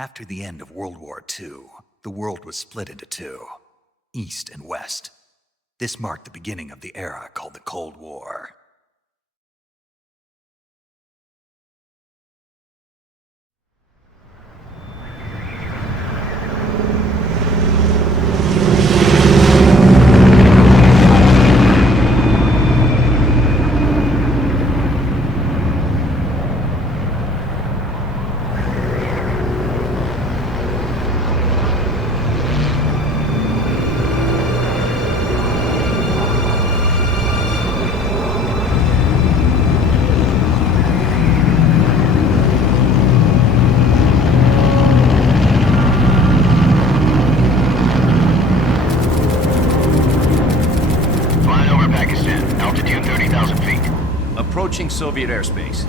After the end of World War II, the world was split into two, East and West. This marked the beginning of the era called the Cold War. Approaching Soviet airspace.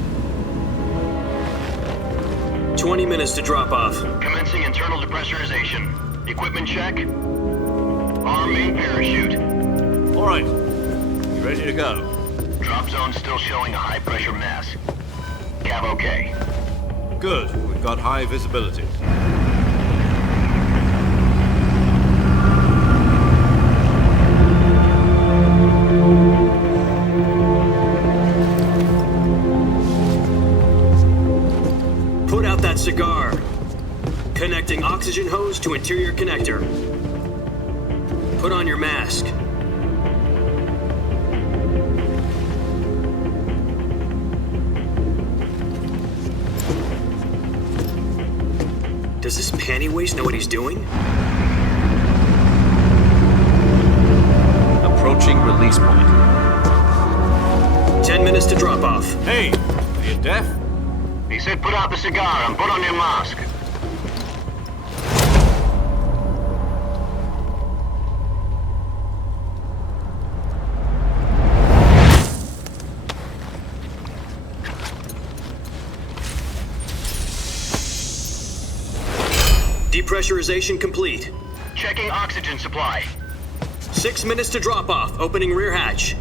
20 minutes to drop off. Commencing internal depressurization. Equipment check. Arm main parachute. All right. You ready to go? Drop zone still showing a high pressure mass. Cav okay. Good. We've got high visibility. Cigar. Connecting oxygen hose to interior connector. Put on your mask. Does this panty waste know what he's doing? Approaching release point. 10 minutes to drop off. Hey, are you deaf? He said put out the cigar and put on your mask. Depressurization complete. Checking oxygen supply. 6 minutes to drop off. Opening rear hatch.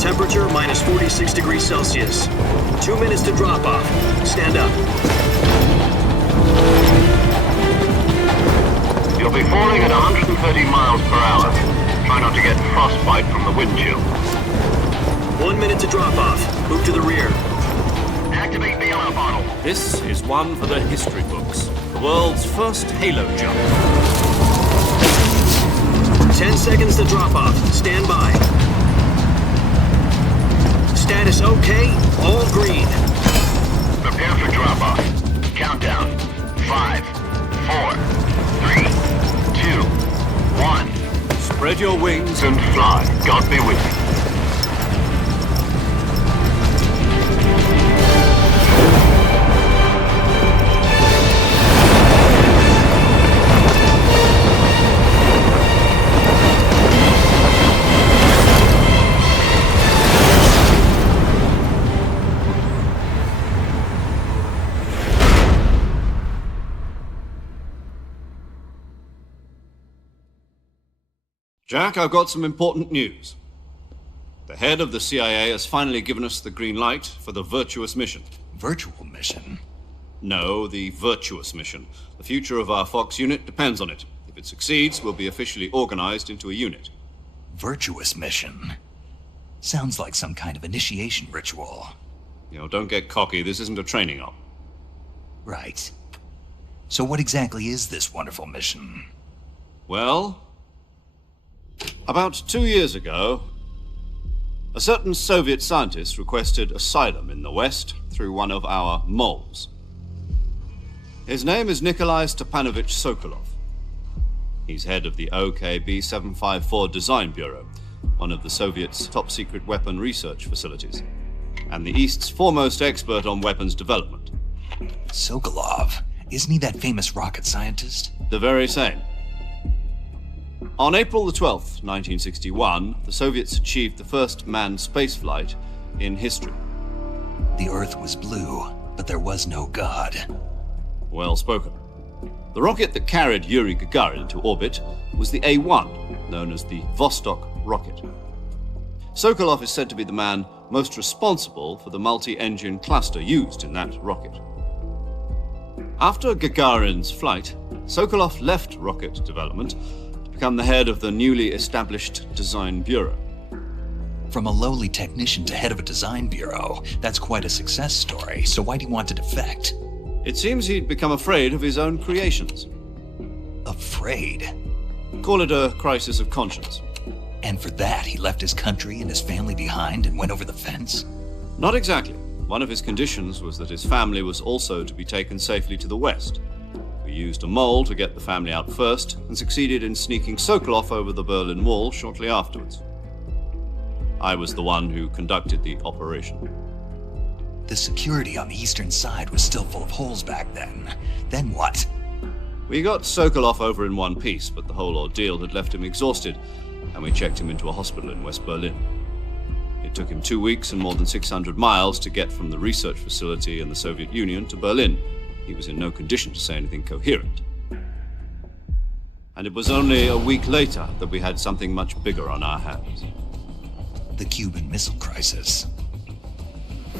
Temperature minus 46 degrees Celsius. 2 minutes to drop off. Stand up. You'll be falling at 130 miles per hour. Try not to get frostbite from the wind chill. 1 minute to drop off. Move to the rear. Activate bailout bottle. This is one for the history books. The world's first halo jump. 10 seconds to drop off. Stand by. Status okay, all green. Prepare for drop-off. Countdown. 5, 4, 3, 2, 1. Spread your wings and fly. God be with you. Jack, I've got some important news. The head of the CIA has finally given us the green light for the virtuous mission. Virtual mission? No, the virtuous mission. The future of our Fox unit depends on it. If it succeeds, we'll be officially organized into a unit. Virtuous mission? Sounds like some kind of initiation ritual. You know, don't get cocky. This isn't a training op. Right. So what exactly is this wonderful mission? Well, about 2 years ago, a certain Soviet scientist requested asylum in the West through one of our moles. His name is Nikolai Stepanovich Sokolov. He's head of the OKB-754 Design Bureau, one of the Soviets' top-secret weapon research facilities, and the East's foremost expert on weapons development. Sokolov? Isn't he that famous rocket scientist? The very same. On April the 12th, 1961, the Soviets achieved the first manned spaceflight in history. The Earth was blue, but there was no God. Well spoken. The rocket that carried Yuri Gagarin into orbit was the A-1, known as the Vostok rocket. Sokolov is said to be the man most responsible for the multi-engine cluster used in that rocket. After Gagarin's flight, Sokolov left rocket development to become the head of the newly established Design Bureau. From a lowly technician to head of a design bureau, that's quite a success story, so why do you want to defect? It seems he'd become afraid of his own creations. Afraid? Call it a crisis of conscience. And for that, he left his country and his family behind and went over the fence? Not exactly. One of his conditions was that his family was also to be taken safely to the west. We used a mole to get the family out first and succeeded in sneaking Sokolov over the Berlin Wall shortly afterwards. I was the one who conducted the operation. The security on the eastern side was still full of holes back then. Then what? We got Sokolov over in one piece, but the whole ordeal had left him exhausted, and we checked him into a hospital in West Berlin. It took him 2 weeks and more than 600 miles to get from the research facility in the Soviet Union to Berlin. He was in no condition to say anything coherent. And it was only a week later that we had something much bigger on our hands. The Cuban Missile Crisis.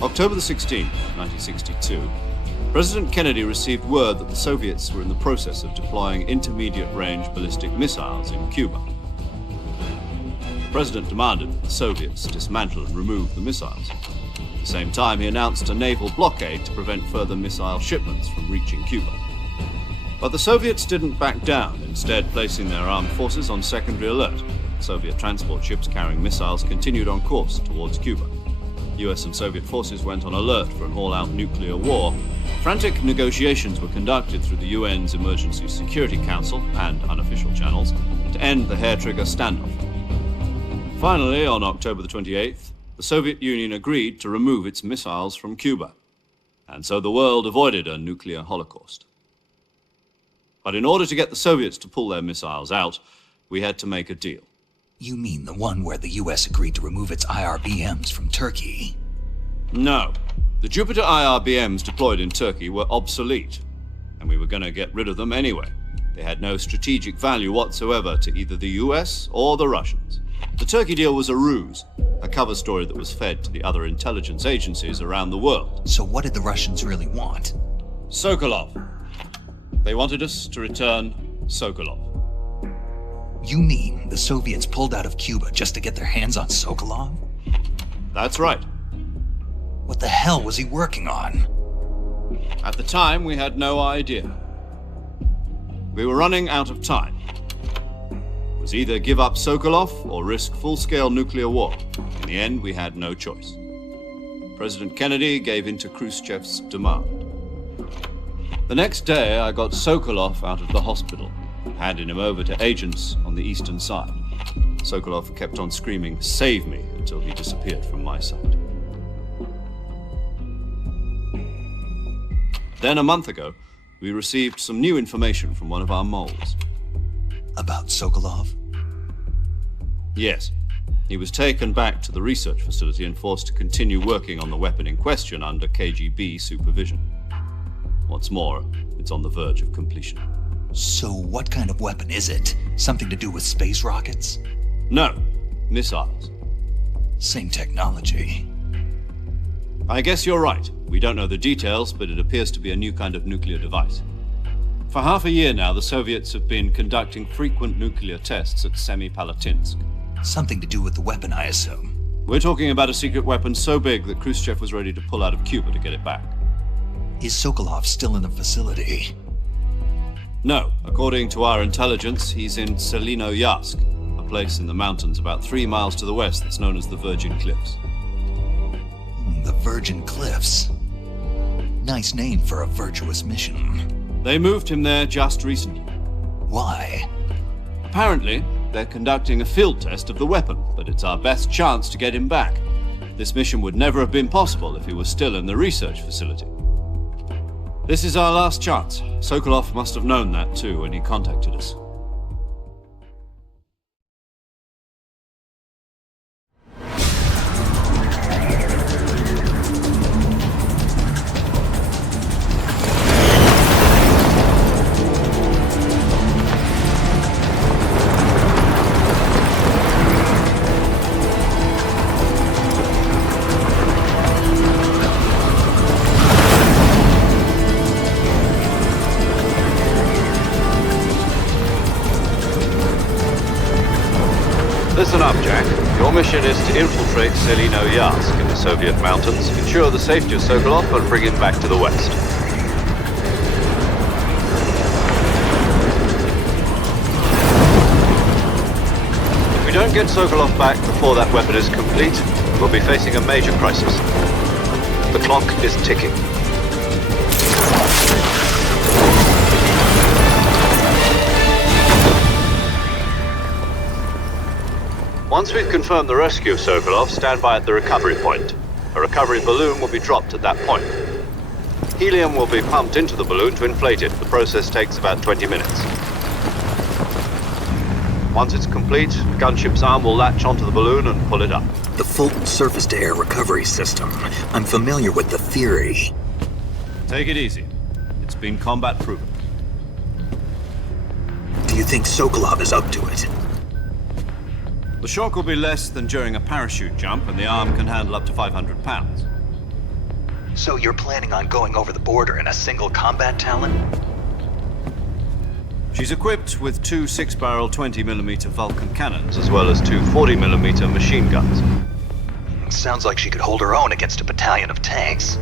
October the 16th, 1962, President Kennedy received word that the Soviets were in the process of deploying intermediate-range ballistic missiles in Cuba. The President demanded that the Soviets dismantle and remove the missiles. At the same time, he announced a naval blockade to prevent further missile shipments from reaching Cuba. But the Soviets didn't back down, instead placing their armed forces on secondary alert. Soviet transport ships carrying missiles continued on course towards Cuba. US and Soviet forces went on alert for an all-out nuclear war. Frantic negotiations were conducted through the UN's Emergency Security Council and unofficial channels to end the hair-trigger standoff. Finally, on October the 28th, the Soviet Union agreed to remove its missiles from Cuba, and so the world avoided a nuclear holocaust. But in order to get the Soviets to pull their missiles out, we had to make a deal. You mean the one where the US agreed to remove its IRBMs from Turkey? No. The Jupiter IRBMs deployed in Turkey were obsolete, and we were going to get rid of them anyway. They had no strategic value whatsoever to either the US or the Russians. The Turkey deal was a ruse, a cover story that was fed to the other intelligence agencies around the world. So what did the Russians really want? Sokolov. They wanted us to return Sokolov. You mean the Soviets pulled out of Cuba just to get their hands on Sokolov? That's right. What the hell was he working on? At the time, we had no idea. We were running out of time. It was either give up Sokolov or risk full-scale nuclear war. In the end, we had no choice. President Kennedy gave in to Khrushchev's demand. The next day, I got Sokolov out of the hospital, handing him over to agents on the eastern side. Sokolov kept on screaming, "Save me," until he disappeared from my sight. Then a month ago, we received some new information from one of our moles. About Sokolov? Yes. He was taken back to the research facility and forced to continue working on the weapon in question under KGB supervision. What's more, it's on the verge of completion. So what kind of weapon is it? Something to do with space rockets? No, missiles. Same technology. I guess you're right. We don't know the details, but it appears to be a new kind of nuclear device. For half a year now, the Soviets have been conducting frequent nuclear tests at Semipalatinsk. Something to do with the weapon, I assume. We're talking about a secret weapon so big that Khrushchev was ready to pull out of Cuba to get it back. Is Sokolov still in the facility? No. According to our intelligence, he's in Selinoyarsk, a place in the mountains about 3 miles to the west that's known as the Virgin Cliffs. The Virgin Cliffs. Nice name for a virtuous mission. They moved him there just recently. Why? Apparently, they're conducting a field test of the weapon, but it's our best chance to get him back. This mission would never have been possible if he was still in the research facility. This is our last chance. Sokolov must have known that too when he contacted us. up, Jack. Your mission is to infiltrate Selino-Yask in the Soviet mountains, ensure the safety of Sokolov, and bring him back to the west. If we don't get Sokolov back before that weapon is complete, we'll be facing a major crisis. The clock is ticking. Once we've confirmed the rescue of Sokolov, stand by at the recovery point. A recovery balloon will be dropped at that point. Helium will be pumped into the balloon to inflate it. The process takes about 20 minutes. Once it's complete, the gunship's arm will latch onto the balloon and pull it up. The Fulton surface-to-air recovery system. I'm familiar with the theory. Take it easy. It's been combat proven. Do you think Sokolov is up to it? The shock will be less than during a parachute jump, and the arm can handle up to 500 pounds. So you're planning on going over the border in a single combat Talon? She's equipped with two 6-barrel 20mm Vulcan cannons, as well as two 40mm machine guns. Sounds like she could hold her own against a battalion of tanks.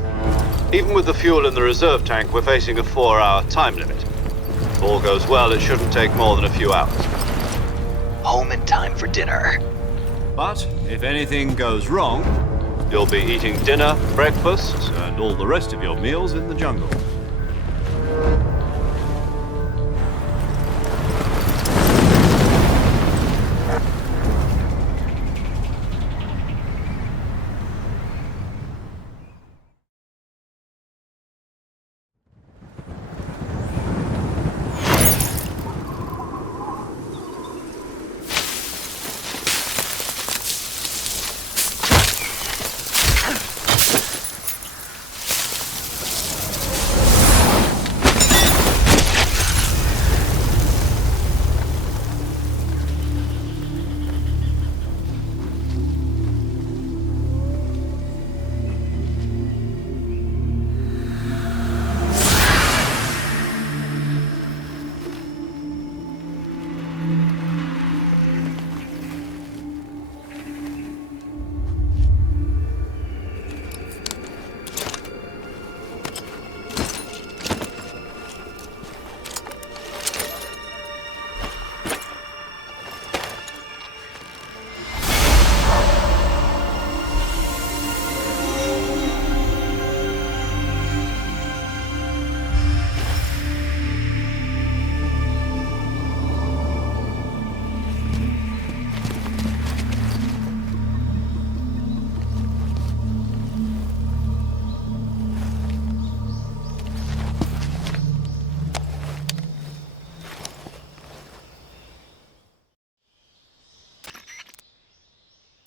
Even with the fuel in the reserve tank, we're facing a 4-hour time limit. If all goes well, it shouldn't take more than a few hours. Home in time for dinner. But if anything goes wrong, you'll be eating dinner, breakfast, and all the rest of your meals in the jungle.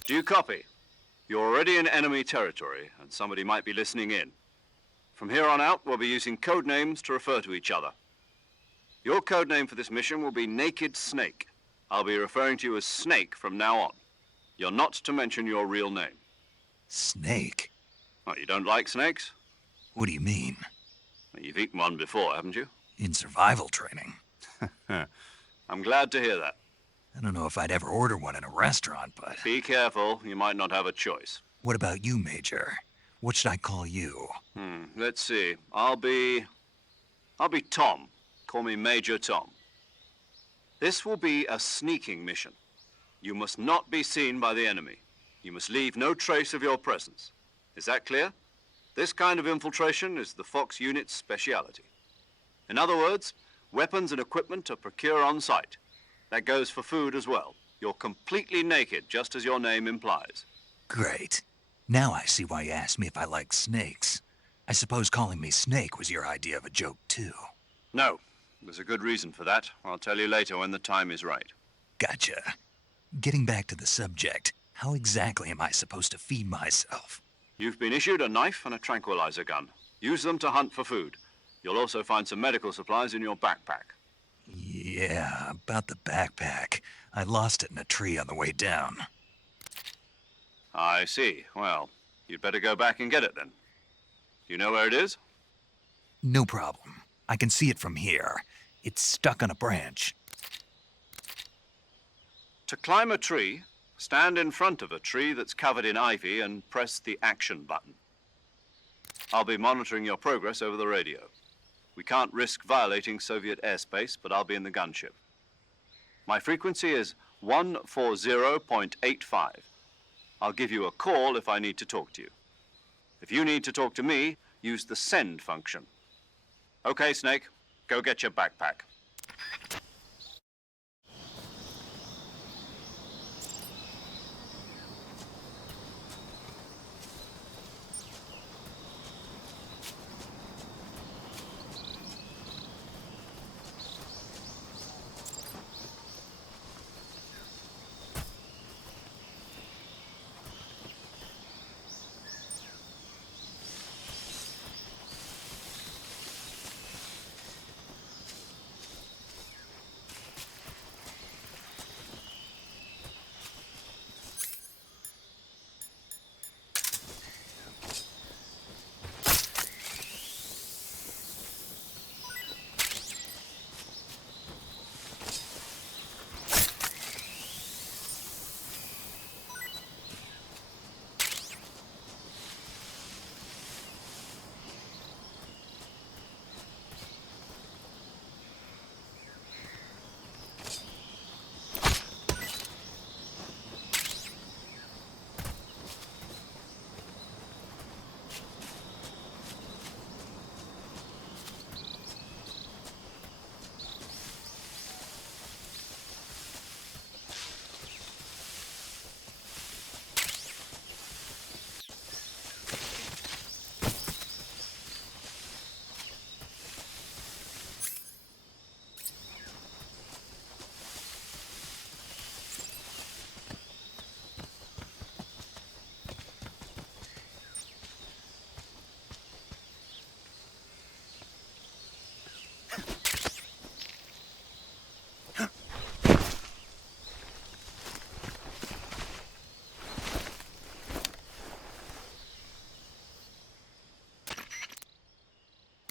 Do you copy? You're already in enemy territory, and somebody might be listening in. From here on out, we'll be using code names to refer to each other. Your code name for this mission will be Naked Snake. I'll be referring to you as Snake from now on. You're not to mention your real name. Snake? Oh, you don't like snakes? What do you mean? Well, you've eaten one before, haven't you? In survival training. I'm glad to hear that. I don't know if I'd ever order one in a restaurant, but... Be careful, you might not have a choice. What about you, Major? What should I call you? Let's see. I'll be Tom. Call me Major Tom. This will be a sneaking mission. You must not be seen by the enemy. You must leave no trace of your presence. Is that clear? This kind of infiltration is the Fox unit's speciality. In other words, weapons and equipment are procured on site. That goes for food as well. You're completely naked, just as your name implies. Great. Now I see why you asked me if I like snakes. I suppose calling me Snake was your idea of a joke, too. No, there's a good reason for that. I'll tell you later when the time is right. Gotcha. Getting back to the subject, how exactly am I supposed to feed myself? You've been issued a knife and a tranquilizer gun. Use them to hunt for food. You'll also find some medical supplies in your backpack. Yeah, about the backpack. I lost it in a tree on the way down. I see. Well, you'd better go back and get it then. You know where it is? No problem. I can see it from here. It's stuck on a branch. To climb a tree, Stand in front of a tree that's covered in ivy and press the action button. I'll be monitoring your progress over the radio. We can't risk violating Soviet airspace, but I'll be in the gunship. My frequency is 140.85. I'll give you a call if I need to talk to you. If you need to talk to me, use the send function. Okay, Snake, go get your backpack.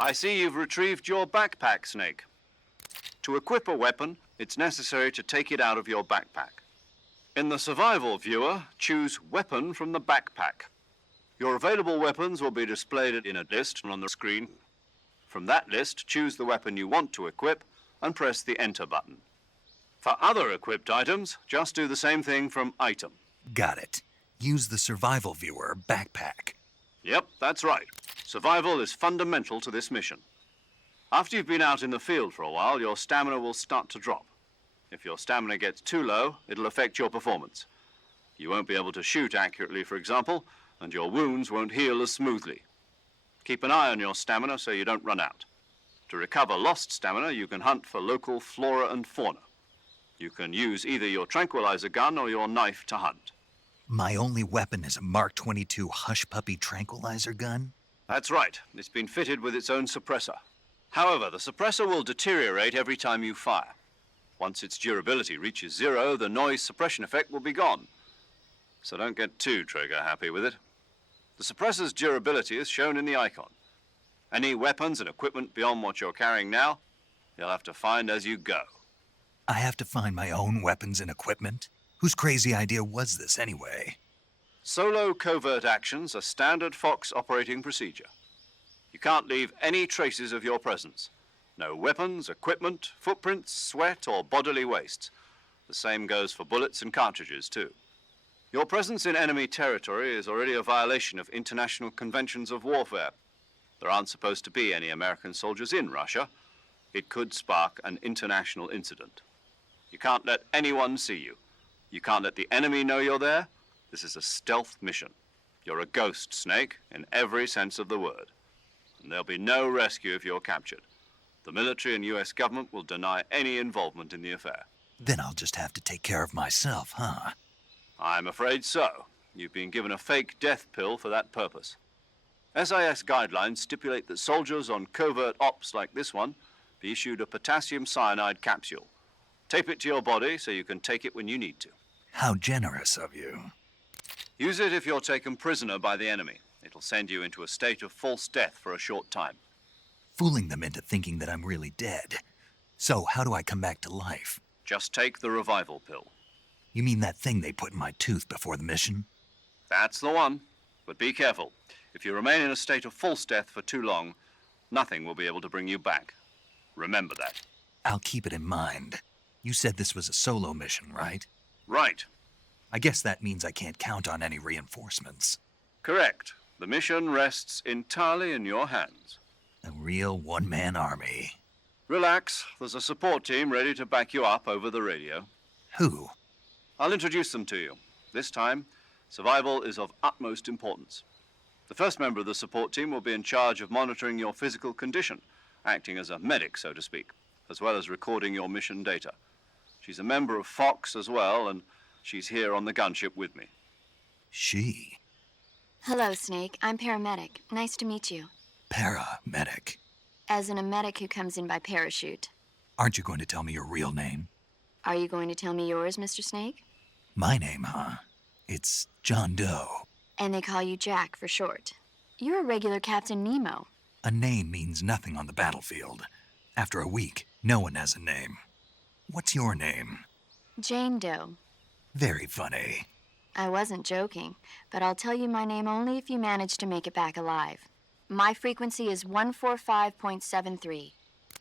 I see you've retrieved your backpack, Snake. To equip a weapon, it's necessary to take it out of your backpack. In the survival viewer, choose Weapon from the backpack. Your available weapons will be displayed in a list on the screen. From that list, choose the weapon you want to equip and press the Enter button. For other equipped items, just do the same thing from Item. Got it. Use the survival viewer backpack. Yep, that's right. Survival is fundamental to this mission. After you've been out in the field for a while, your stamina will start to drop. If your stamina gets too low, it'll affect your performance. You won't be able to shoot accurately, for example, and your wounds won't heal as smoothly. Keep an eye on your stamina so you don't run out. To recover lost stamina, you can hunt for local flora and fauna. You can use either your tranquilizer gun or your knife to hunt. My only weapon is a Mark 22 Hush Puppy tranquilizer gun? That's right. It's been fitted with its own suppressor. However, the suppressor will deteriorate every time you fire. Once its durability reaches 0, the noise suppression effect will be gone. So don't get too trigger-happy with it. The suppressor's durability is shown in the icon. Any weapons and equipment beyond what you're carrying now, you'll have to find as you go. I have to find my own weapons and equipment? Whose crazy idea was this anyway? Solo covert actions are standard Fox operating procedure. You can't leave any traces of your presence. No weapons, equipment, footprints, sweat, or bodily waste. The same goes for bullets and cartridges, too. Your presence in enemy territory is already a violation of international conventions of warfare. There aren't supposed to be any American soldiers in Russia. It could spark an international incident. You can't let anyone see you. You can't let the enemy know you're there. This is a stealth mission. You're a ghost, Snake, in every sense of the word. And there'll be no rescue if you're captured. The military and US government will deny any involvement in the affair. Then I'll just have to take care of myself, huh? I'm afraid so. You've been given a fake death pill for that purpose. SIS guidelines stipulate that soldiers on covert ops like this one be issued a potassium cyanide capsule. Tape it to your body so you can take it when you need to. How generous of you. Use it if you're taken prisoner by the enemy. It'll send you into a state of false death for a short time. Fooling them into thinking that I'm really dead. So how do I come back to life? Just take the revival pill. You mean that thing they put in my tooth before the mission? That's the one. But be careful. If you remain in a state of false death for too long, nothing will be able to bring you back. Remember that. I'll keep it in mind. You said this was a solo mission, right? Right. I guess that means I can't count on any reinforcements. Correct. The mission rests entirely in your hands. A real one-man army. Relax. There's a support team ready to back you up over the radio. Who? I'll introduce them to you. This time, survival is of utmost importance. The first member of the support team will be in charge of monitoring your physical condition, acting as a medic, so to speak, as well as recording your mission data. She's a member of Fox as well, and she's here on the gunship with me. She? Hello, Snake. I'm paramedic. Nice to meet you. Paramedic. As in a medic who comes in by parachute. Aren't you going to tell me your real name? Are you going to tell me yours, Mr. Snake? My name, huh? It's John Doe. And they call you Jack for short. You're a regular Captain Nemo. A name means nothing on the battlefield. After a week, no one has a name. What's your name? Jane Doe. Very funny. I wasn't joking, but I'll tell you my name only if you manage to make it back alive. My frequency is 145.73.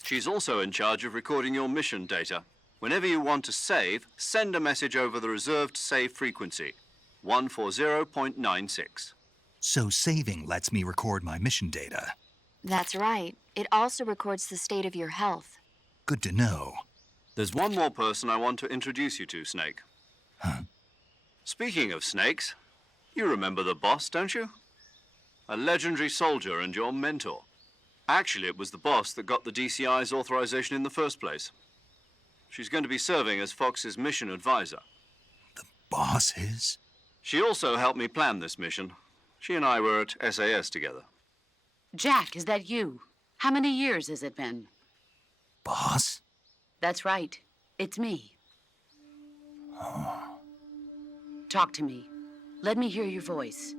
She's also in charge of recording your mission data. Whenever you want to save, send a message over the reserved save frequency, 140.96. So saving lets me record my mission data. That's right. It also records the state of your health. Good to know. There's one more person I want to introduce you to, Snake. Huh? Speaking of snakes, you remember the boss, don't you? A legendary soldier and your mentor. Actually, it was the boss that got the DCI's authorization in the first place. She's going to be serving as Fox's mission advisor. The boss is? She also helped me plan this mission. She and I were at SAS together. Jack, is that you? How many years has it been? Boss? That's right. It's me. Talk to me. Let me hear your voice.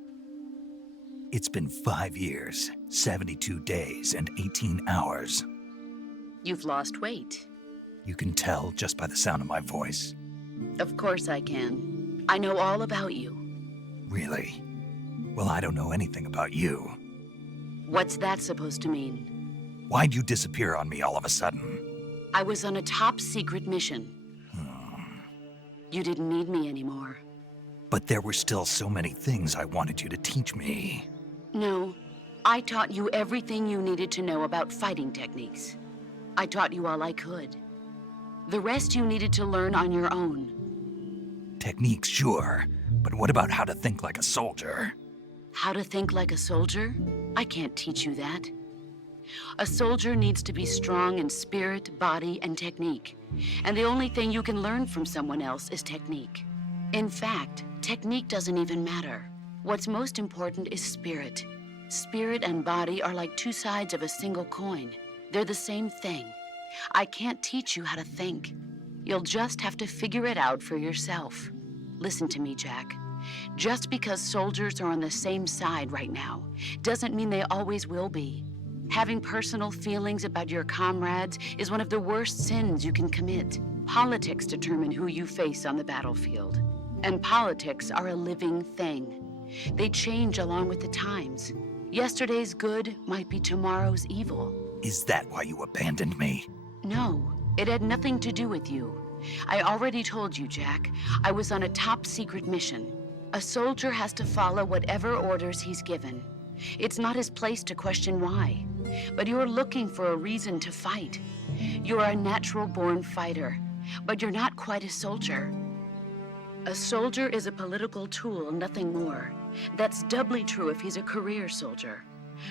It's been 5 years, 72 days, and 18 hours. You've lost weight. You can tell just by the sound of my voice. Of course I can. I know all about you. Really? Well, I don't know anything about you. What's that supposed to mean? Why'd you disappear on me all of a sudden? I was on a top-secret mission. You didn't need me anymore. But there were still so many things I wanted you to teach me. No, I taught you everything you needed to know about fighting techniques. I taught you all I could. The rest you needed to learn on your own. Techniques, sure. But what about how to think like a soldier? How to think like a soldier? I can't teach you that. A soldier needs to be strong in spirit, body, and technique. And the only thing you can learn from someone else is technique. In fact, technique doesn't even matter. What's most important is spirit. Spirit and body are like two sides of a single coin. They're the same thing. I can't teach you how to think. You'll just have to figure it out for yourself. Listen to me, Jack. Just because soldiers are on the same side right now doesn't mean they always will be. Having personal feelings about your comrades is one of the worst sins you can commit. Politics determine who you face on the battlefield. And politics are a living thing. They change along with the times. Yesterday's good might be tomorrow's evil. Is that why you abandoned me? No, it had nothing to do with you. I already told you, Jack. I was on a top-secret mission. A soldier has to follow whatever orders he's given. It's not his place to question why. But you're looking for a reason to fight. You're a natural-born fighter, but you're not quite a soldier. A soldier is a political tool, nothing more. That's doubly true if he's a career soldier.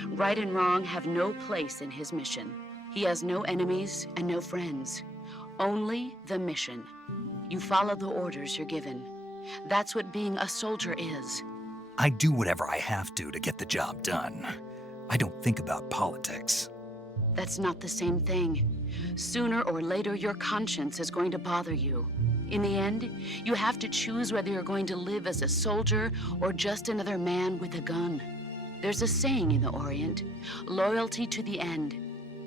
Right and wrong have no place in his mission. He has no enemies and no friends. Only the mission. You follow the orders you're given. That's what being a soldier is. I do whatever I have to get the job done. I don't think about politics. That's not the same thing. Sooner or later, your conscience is going to bother you. In the end, you have to choose whether you're going to live as a soldier or just another man with a gun. There's a saying in the Orient, loyalty to the end.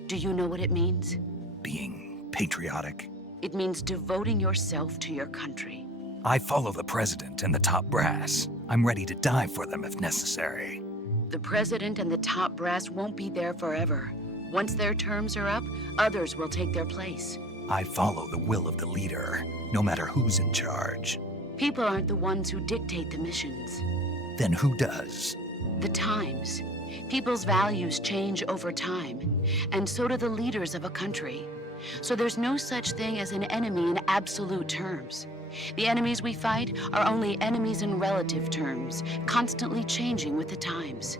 Do you know what it means? Being patriotic. It means devoting yourself to your country. I follow the president and the top brass. I'm ready to die for them if necessary. The president and the top brass won't be there forever. Once their terms are up, others will take their place. I follow the will of the leader, no matter who's in charge. People aren't the ones who dictate the missions. Then who does? The times. People's values change over time, and so do the leaders of a country. So there's no such thing as an enemy in absolute terms. The enemies we fight are only enemies in relative terms, constantly changing with the times.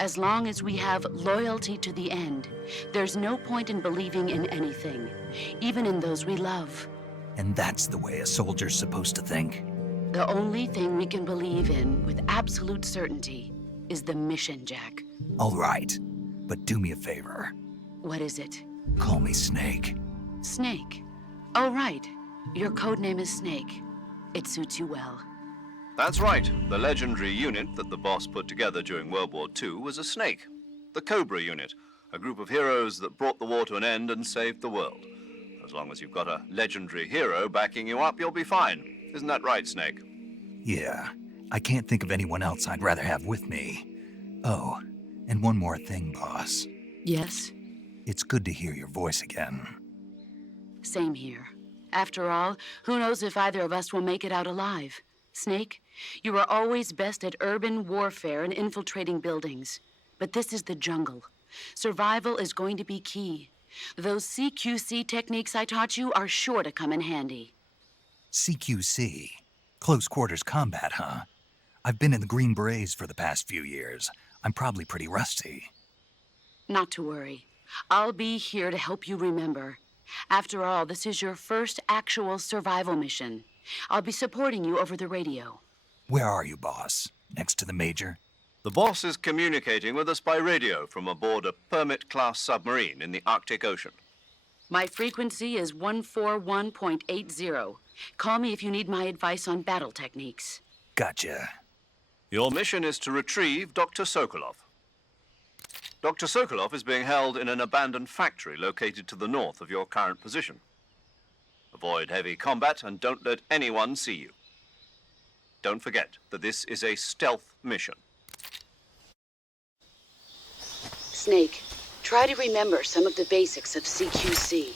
As long as we have loyalty to the end, there's no point in believing in anything, even in those we love. And that's the way a soldier's supposed to think? The only thing we can believe in with absolute certainty is the mission, Jack. All right, but do me a favor. What is it? Call me Snake. Snake. Oh, right. Your codename is Snake. It suits you well. That's right. The legendary unit that the boss put together during World War II was a snake. The Cobra unit, a group of heroes that brought the war to an end and saved the world. As long as you've got a legendary hero backing you up, you'll be fine. Isn't that right, Snake? Yeah, I can't think of anyone else I'd rather have with me. Oh, and one more thing, boss. Yes? It's good to hear your voice again. Same here. After all, who knows if either of us will make it out alive? Snake, you are always best at urban warfare and infiltrating buildings. But this is the jungle. Survival is going to be key. Those CQC techniques I taught you are sure to come in handy. CQC? Close quarters combat, huh? I've been in the Green Berets for the past few years. I'm probably pretty rusty. Not to worry. I'll be here to help you remember. After all, this is your first actual survival mission. I'll be supporting you over the radio. Where are you, boss? Next to the Major? The boss is communicating with us by radio from aboard a Permit-class submarine in the Arctic Ocean. My frequency is 141.80. Call me if you need my advice on battle techniques. Gotcha. Your mission is to retrieve Dr. Sokolov. Dr. Sokolov is being held in an abandoned factory located to the north of your current position. Avoid heavy combat and don't let anyone see you. Don't forget that this is a stealth mission. Snake, try to remember some of the basics of CQC.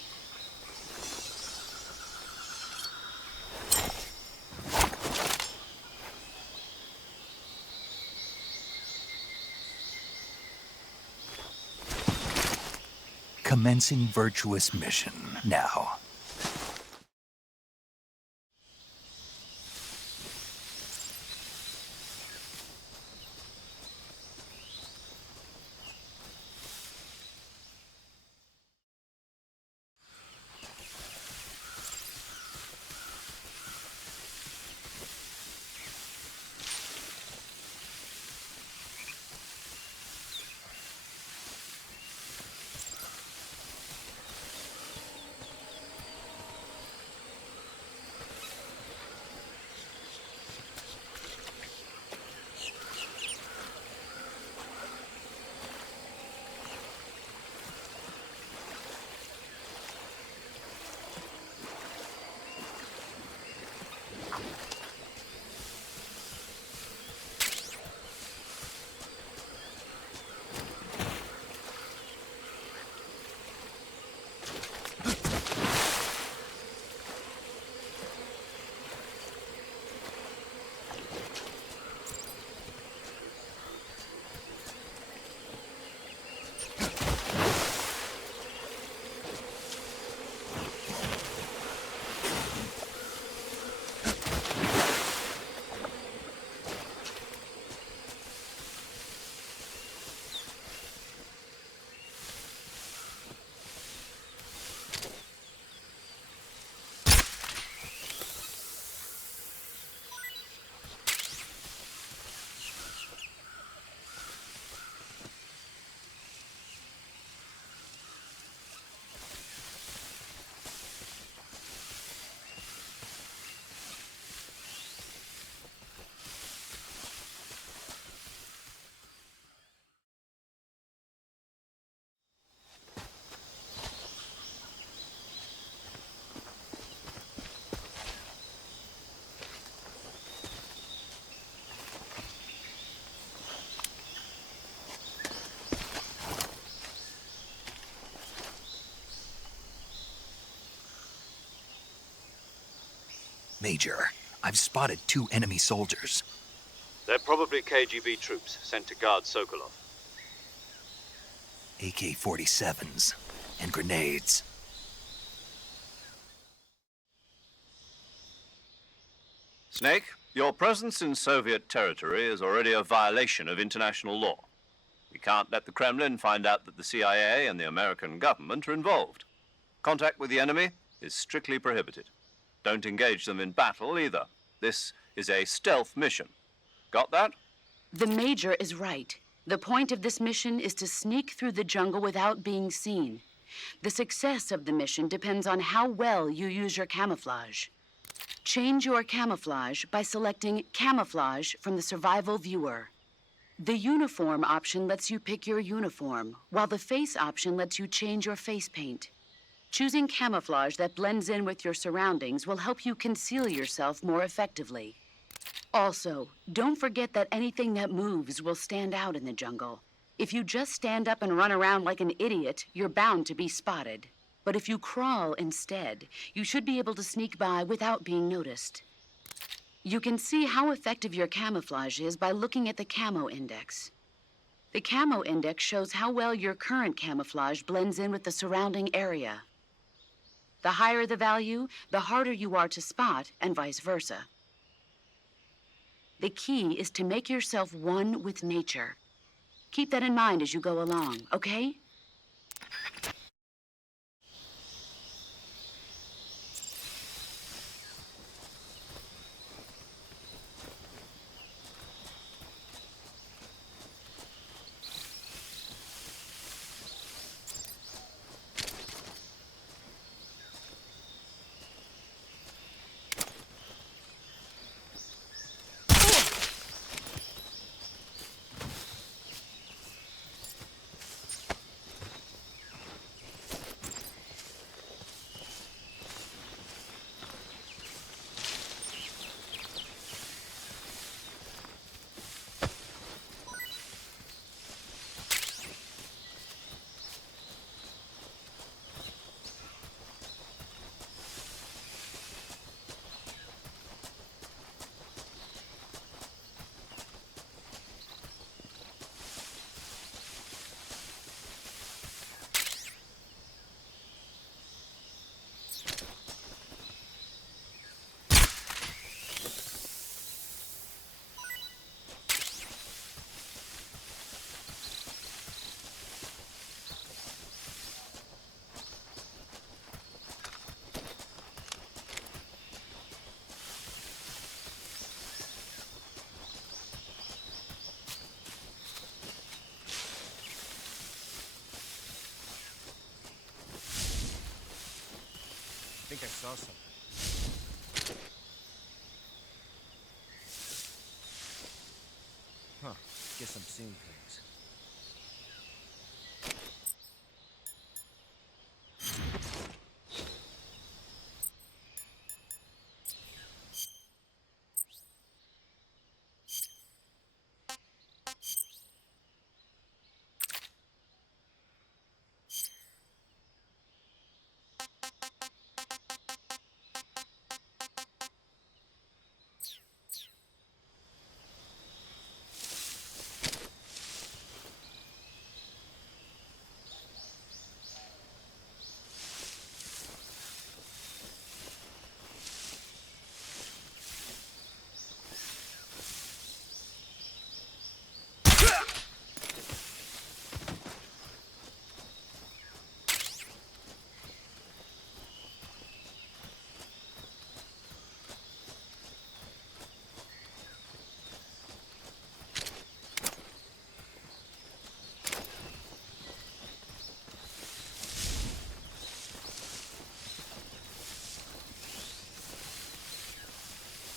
Commencing virtuous mission now. Major, I've spotted 2 enemy soldiers. They're probably KGB troops sent to guard Sokolov. AK-47s and grenades. Snake, your presence in Soviet territory is already a violation of international law. We can't let the Kremlin find out that the CIA and the American government are involved. Contact with the enemy is strictly prohibited. Don't engage them in battle either. This is a stealth mission. Got that? The Major is right. The point of this mission is to sneak through the jungle without being seen. The success of the mission depends on how well you use your camouflage. Change your camouflage by selecting Camouflage from the Survival Viewer. The Uniform option lets you pick your uniform, while the Face option lets you change your face paint. Choosing camouflage that blends in with your surroundings will help you conceal yourself more effectively. Also, don't forget that anything that moves will stand out in the jungle. If you just stand up and run around like an idiot, you're bound to be spotted. But if you crawl instead, you should be able to sneak by without being noticed. You can see how effective your camouflage is by looking at the Camo Index. The Camo Index shows how well your current camouflage blends in with the surrounding area. The higher the value, the harder you are to spot, and vice versa. The key is to make yourself one with nature. Keep that in mind as you go along, okay? I think I saw something. Huh. Guess I'm seeing things.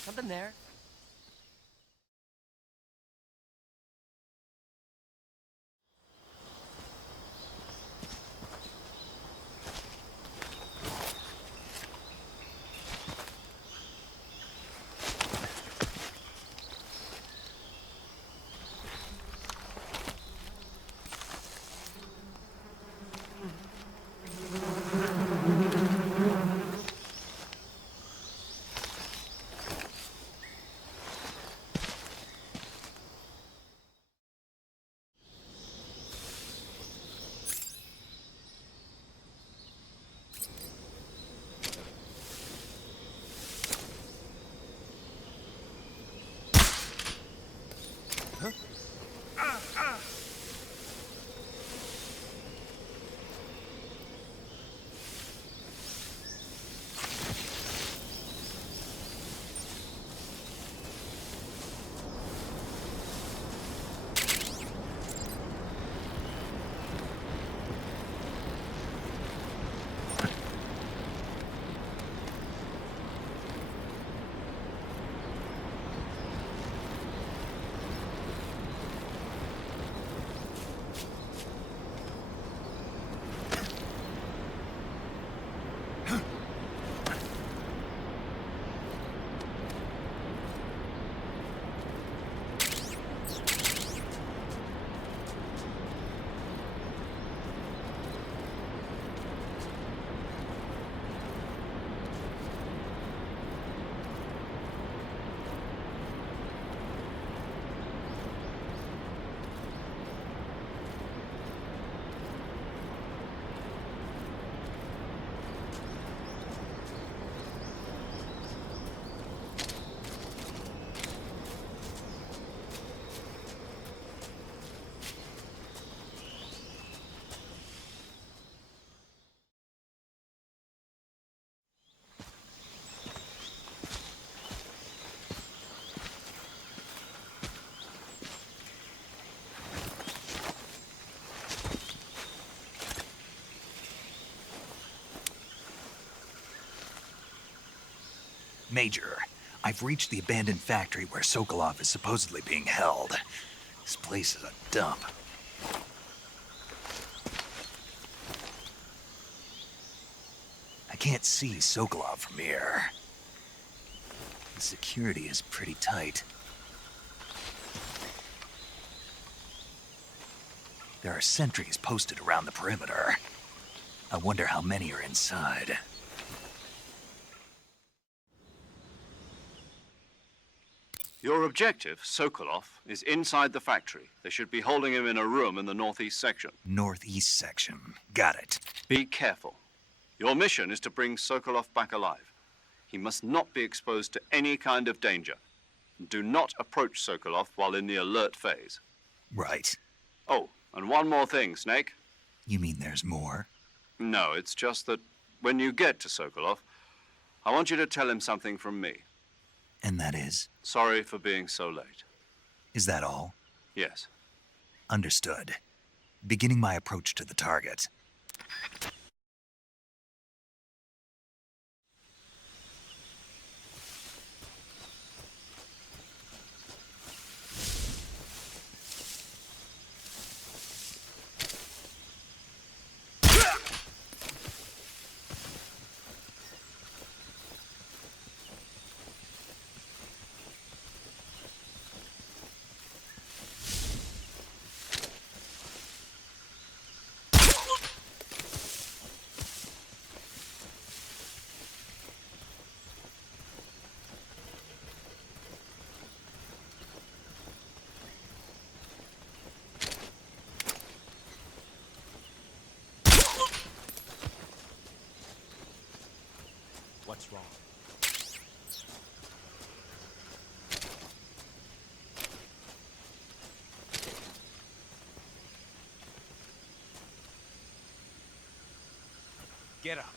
Something there. Major, I've reached the abandoned factory where Sokolov is supposedly being held. This place is a dump. I can't see Sokolov from here. The security is pretty tight. There are sentries posted around the perimeter. I wonder how many are inside. Your objective, Sokolov, is inside the factory. They should be holding him in a room in the northeast section. Northeast section. Got it. Be careful. Your mission is to bring Sokolov back alive. He must not be exposed to any kind of danger. Do not approach Sokolov while in the alert phase. Right. Oh, and one more thing, Snake. You mean there's more? No, it's just that when you get to Sokolov, I want you to tell him something from me. And that is? Sorry for being so late. Is that all? Yes. Understood. Beginning my approach to the target. What's wrong? Get up.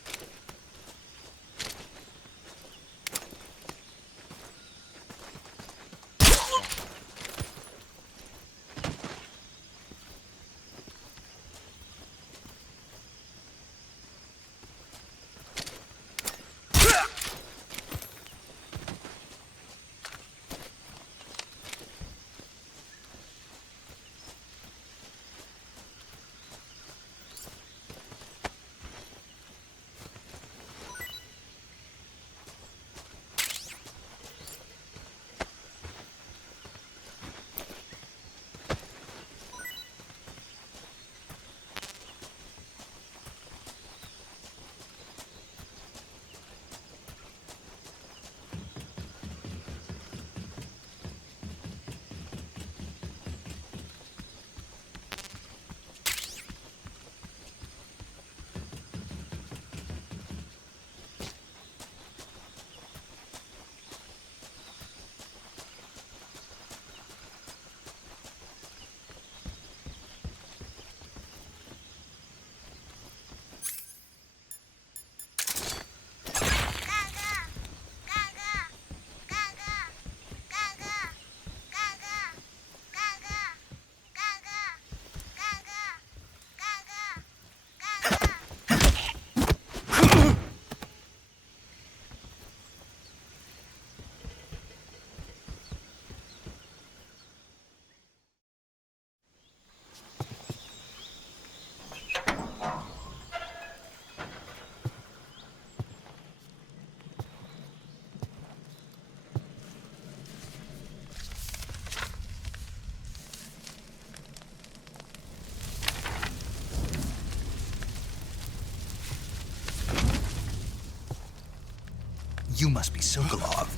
You must be Sokolov.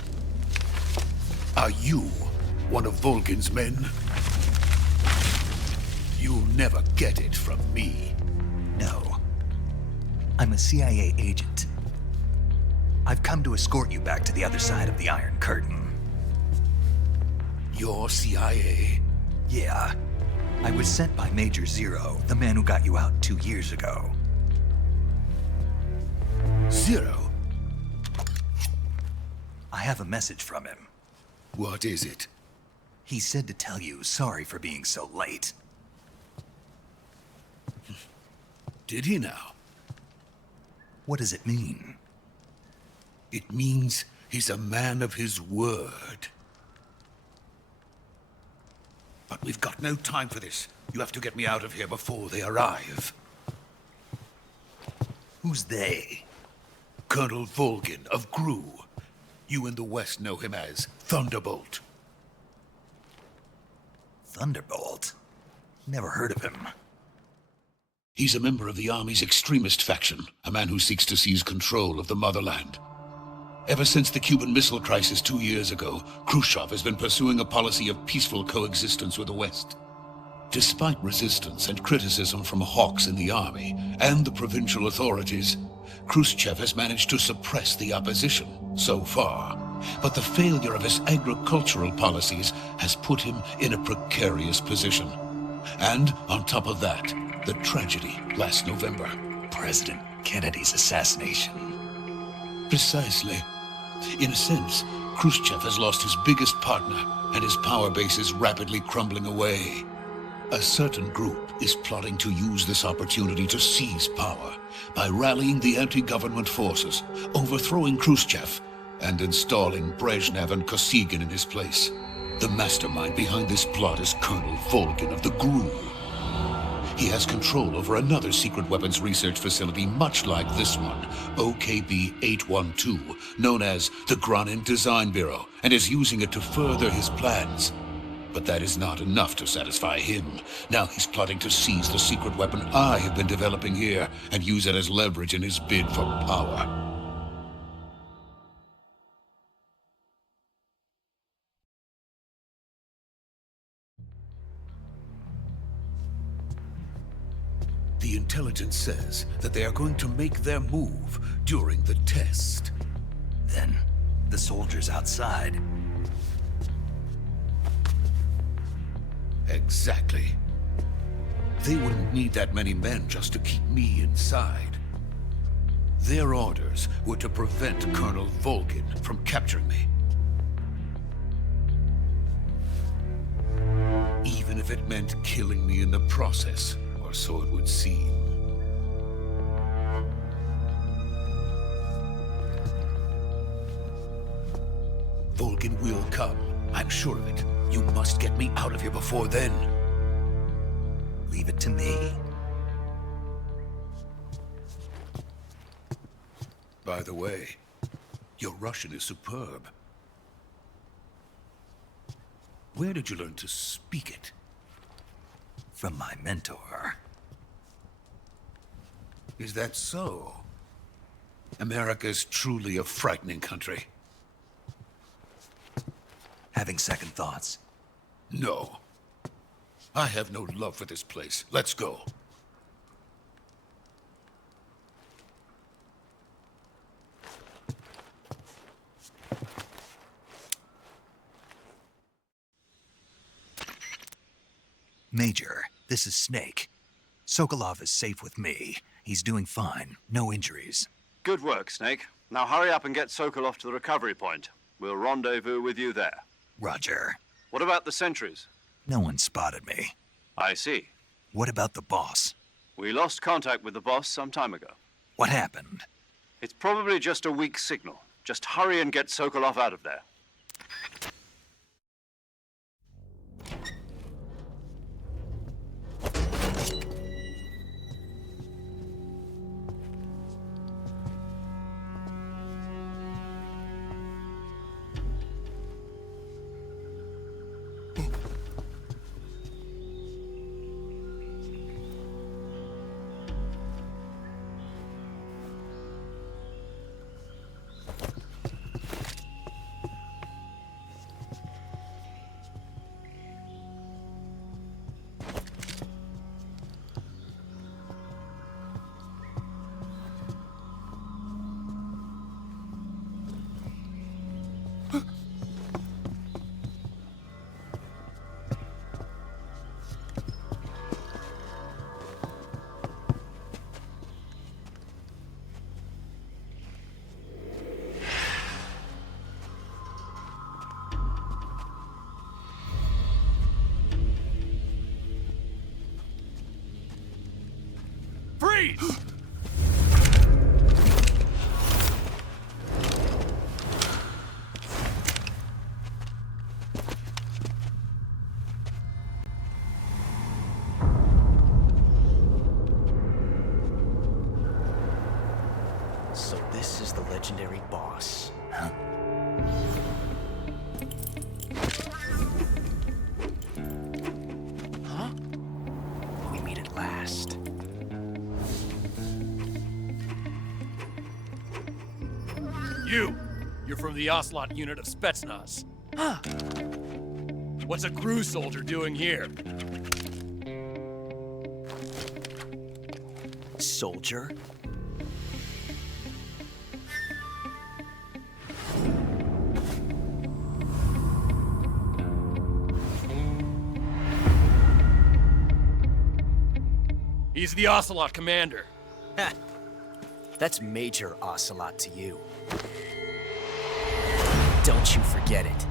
Are you one of Volgin's men? You'll never get it from me. No. I'm a CIA agent. I've come to escort you back to the other side of the Iron Curtain. You're CIA? Yeah. I was sent by Major Zero, the man who got you out 2 years ago. Zero? I have a message from him. What is it? He said to tell you sorry for being so late. Did he now? What does it mean? It means He's a man of his word. But we've got no time for this. You have to get me out of here before they arrive. Who's they? Colonel Volgin of Gru. You in the West know him as Thunderbolt. Thunderbolt? Never heard of him. He's a member of the Army's extremist faction, a man who seeks to seize control of the motherland. Ever since the Cuban Missile Crisis 2 years ago, Khrushchev has been pursuing a policy of peaceful coexistence with the West. Despite resistance and criticism from hawks in the army and the provincial authorities, Khrushchev has managed to suppress the opposition so far. But the failure of his agricultural policies has put him in a precarious position. And on top of that, the tragedy last November. President Kennedy's assassination. Precisely. In a sense, Khrushchev has lost his biggest partner, and his power base is rapidly crumbling away. A certain group is plotting to use this opportunity to seize power by rallying the anti-government forces, overthrowing Khrushchev, and installing Brezhnev and Kosygin in his place. The mastermind behind this plot is Colonel Volgin of the GRU. He has control over another secret weapons research facility much like this one, OKB-812, known as the Granin Design Bureau, and is using it to further his plans. But that is not enough to satisfy him. Now he's plotting to seize the secret weapon I have been developing here and use it as leverage in his bid for power. The intelligence says that they are going to make their move during the test. Then, the soldiers outside. Exactly. They wouldn't need that many men just to keep me inside. Their orders were to prevent Colonel Volgin from capturing me. Even if it meant killing me in the process, or so it would seem. Volgin will come. I'm sure of it. You must get me out of here before then. Leave it to me. By the way, your Russian is superb. Where did you learn to speak it? From my mentor. Is that so? America is truly a frightening country. Having second thoughts? No. I have no love for this place. Let's go. Major, this is Snake. Sokolov is safe with me. He's doing fine. No injuries. Good work, Snake. Now hurry up and get Sokolov to the recovery point. We'll rendezvous with you there. Roger. What about the sentries? No one spotted me. I see. What about the boss? We lost contact with the boss some time ago. What happened? It's probably just a weak signal. Just hurry and get Sokolov out of there. Freeze! So this is the legendary boss. Huh? Huh? We meet at last. You're from the Ocelot unit of Spetsnaz. Huh. What's a crew soldier doing here? Soldier? He's the Ocelot commander. Ha! That's Major Ocelot to you. Don't you forget it.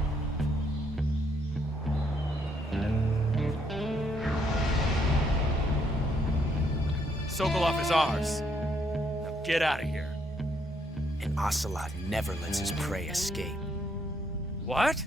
Sokolov is ours. Now get out of here. And Ocelot never lets his prey escape. What?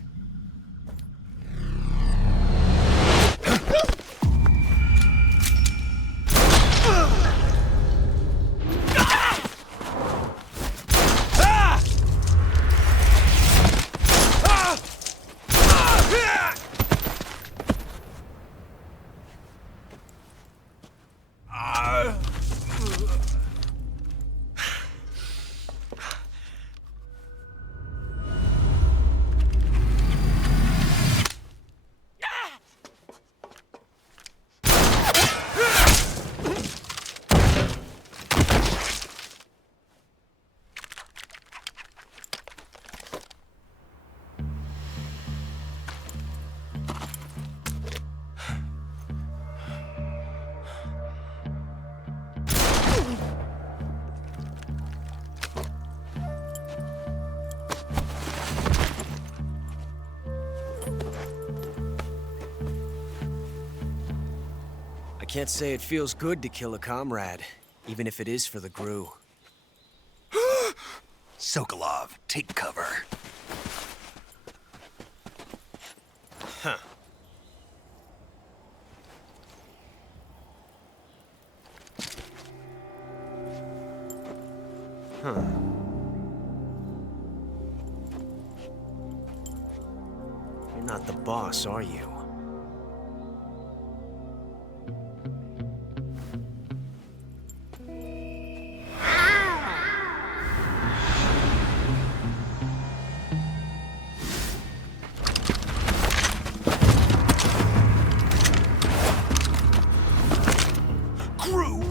I can't say it feels good to kill a comrade, even if it is for the GRU. Sokolov, take cover. Huh. Huh. You're not the boss, are you?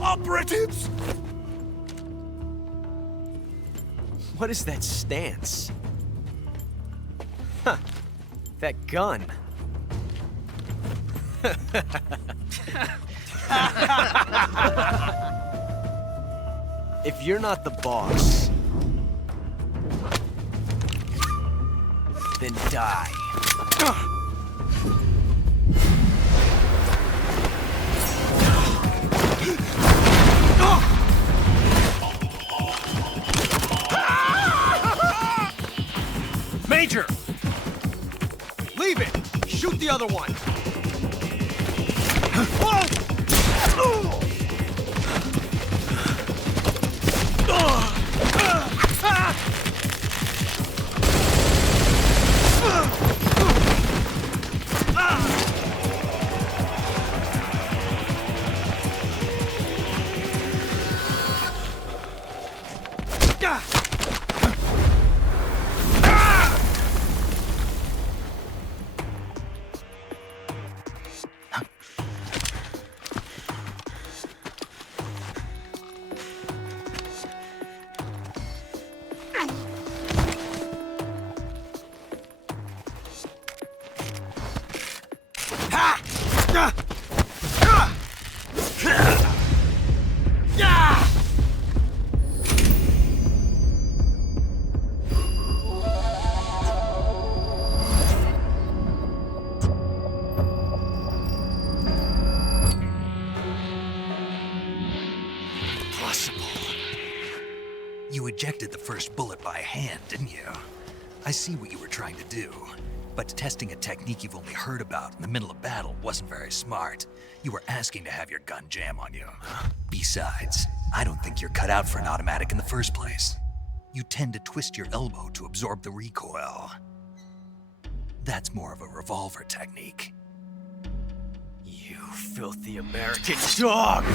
Operatives? What is that stance? Huh. That gun. If you're not the boss, then die. Major! Leave it! Shoot the other one! You ejected the first bullet by hand, didn't you? I see what you were trying to do. But testing a technique you've only heard about in the middle of battle wasn't very smart. You were asking to have your gun jam on you. Besides, I don't think you're cut out for an automatic in the first place. You tend to twist your elbow to absorb the recoil. That's more of a revolver technique. You filthy American dog!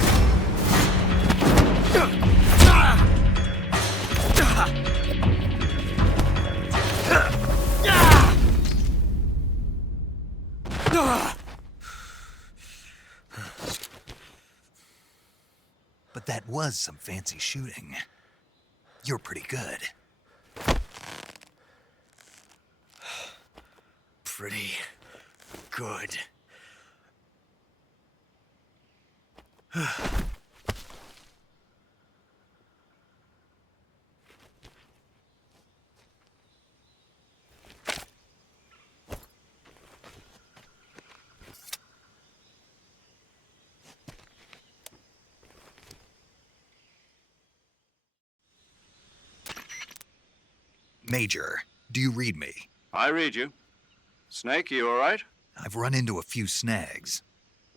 But that was some fancy shooting. You're pretty good. Pretty good. Major, do you read me? I read you. Snake, you all right? I've run into a few snags.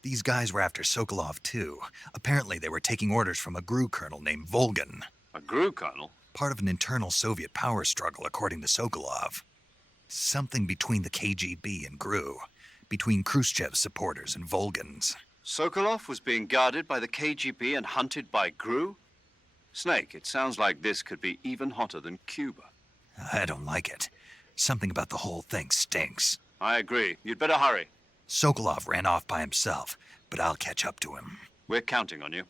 These guys were after Sokolov too. Apparently they were taking orders from a GRU colonel named Volgan. A GRU colonel? Part of an internal Soviet power struggle, according to Sokolov. Something between the KGB and GRU. Between Khrushchev's supporters and Volgan's. Sokolov was being guarded by the KGB and hunted by GRU? Snake, it sounds like this could be even hotter than Cuba. I don't like it. Something about the whole thing stinks. I agree. You'd better hurry. Sokolov ran off by himself, but I'll catch up to him. We're counting on you.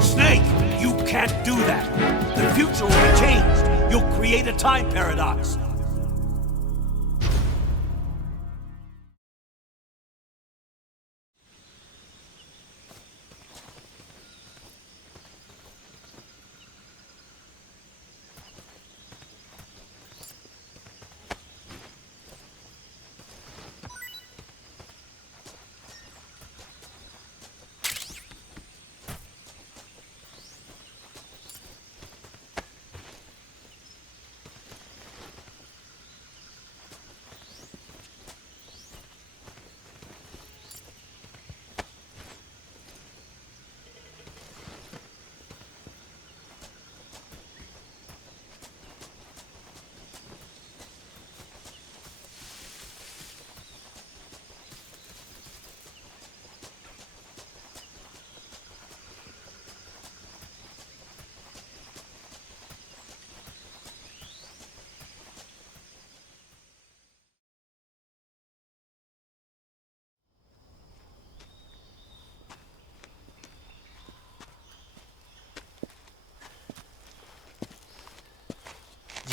Snake, you can't do that. The future will be changed. You'll create a time paradox.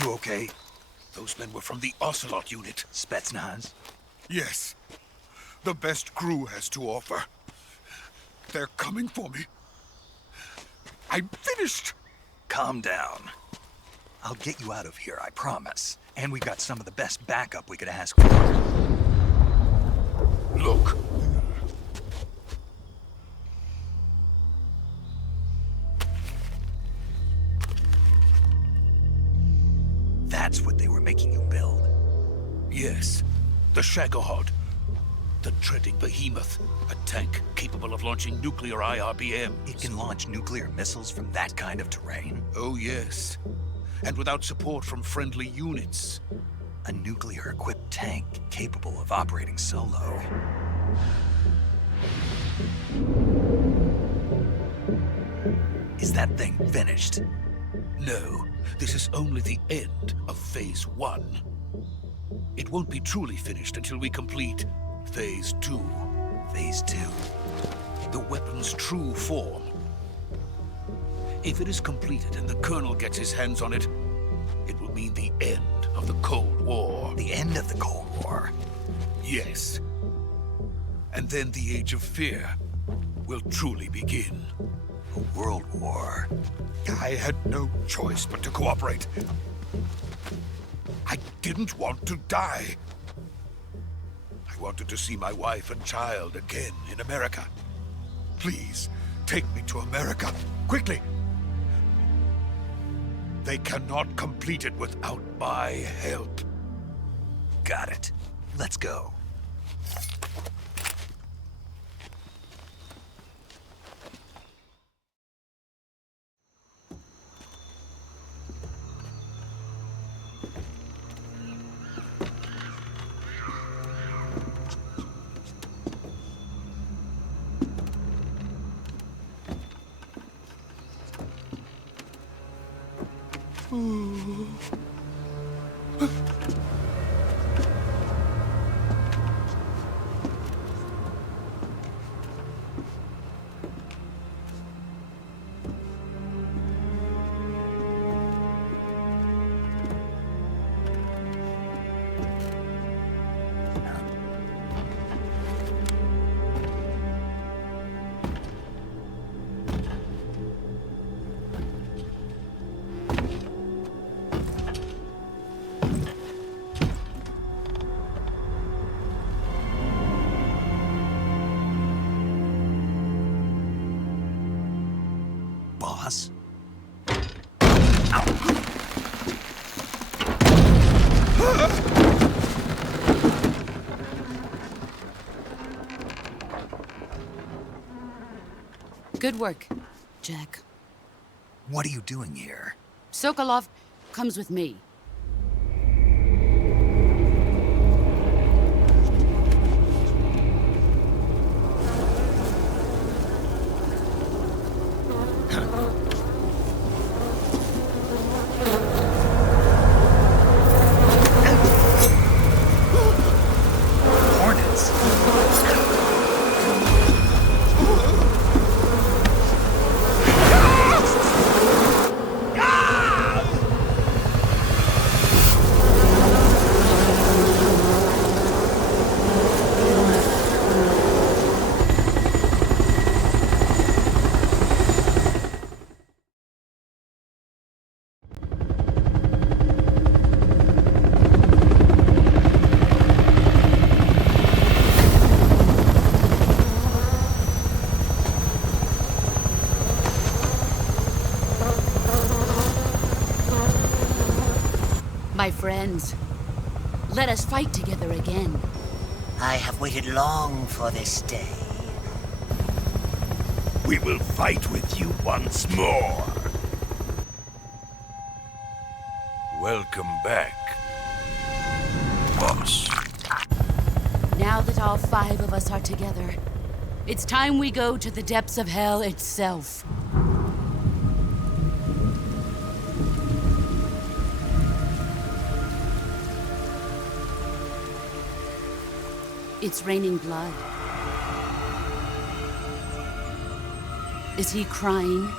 You okay? Those men were from the Ocelot unit. Spetsnaz? Yes. The best GRU has to offer. They're coming for me. I'm finished. Calm down. I'll get you out of here, I promise. And we got some of the best backup we could ask for. Look. That's what they were making you build? Yes. The Shagohod. The dreading behemoth. A tank capable of launching nuclear IRBMs. It can launch nuclear missiles from that kind of terrain? Oh, yes. And without support from friendly units. A nuclear-equipped tank capable of operating solo. Is that thing finished? No, this is only the end of Phase 1. It won't be truly finished until we complete Phase 2. Phase 2? The weapon's true form. If it is completed and the Colonel gets his hands on it, it will mean the end of the Cold War. The end of the Cold War? Yes. And then the Age of Fear will truly begin. A world war? I had no choice but to cooperate. I didn't want to die. I wanted to see my wife and child again in America. Please, take me to America, quickly. They cannot complete it without my help. Got it. Let's go. Boss? Good work, Jack. What are you doing here? Sokolov comes with me. Hornets? My friends, let us fight together again. I have waited long for this day. We will fight with you once more. Welcome back, boss. Now that all 5 of us are together, it's time we go to the depths of hell itself. It's raining blood. Is he crying?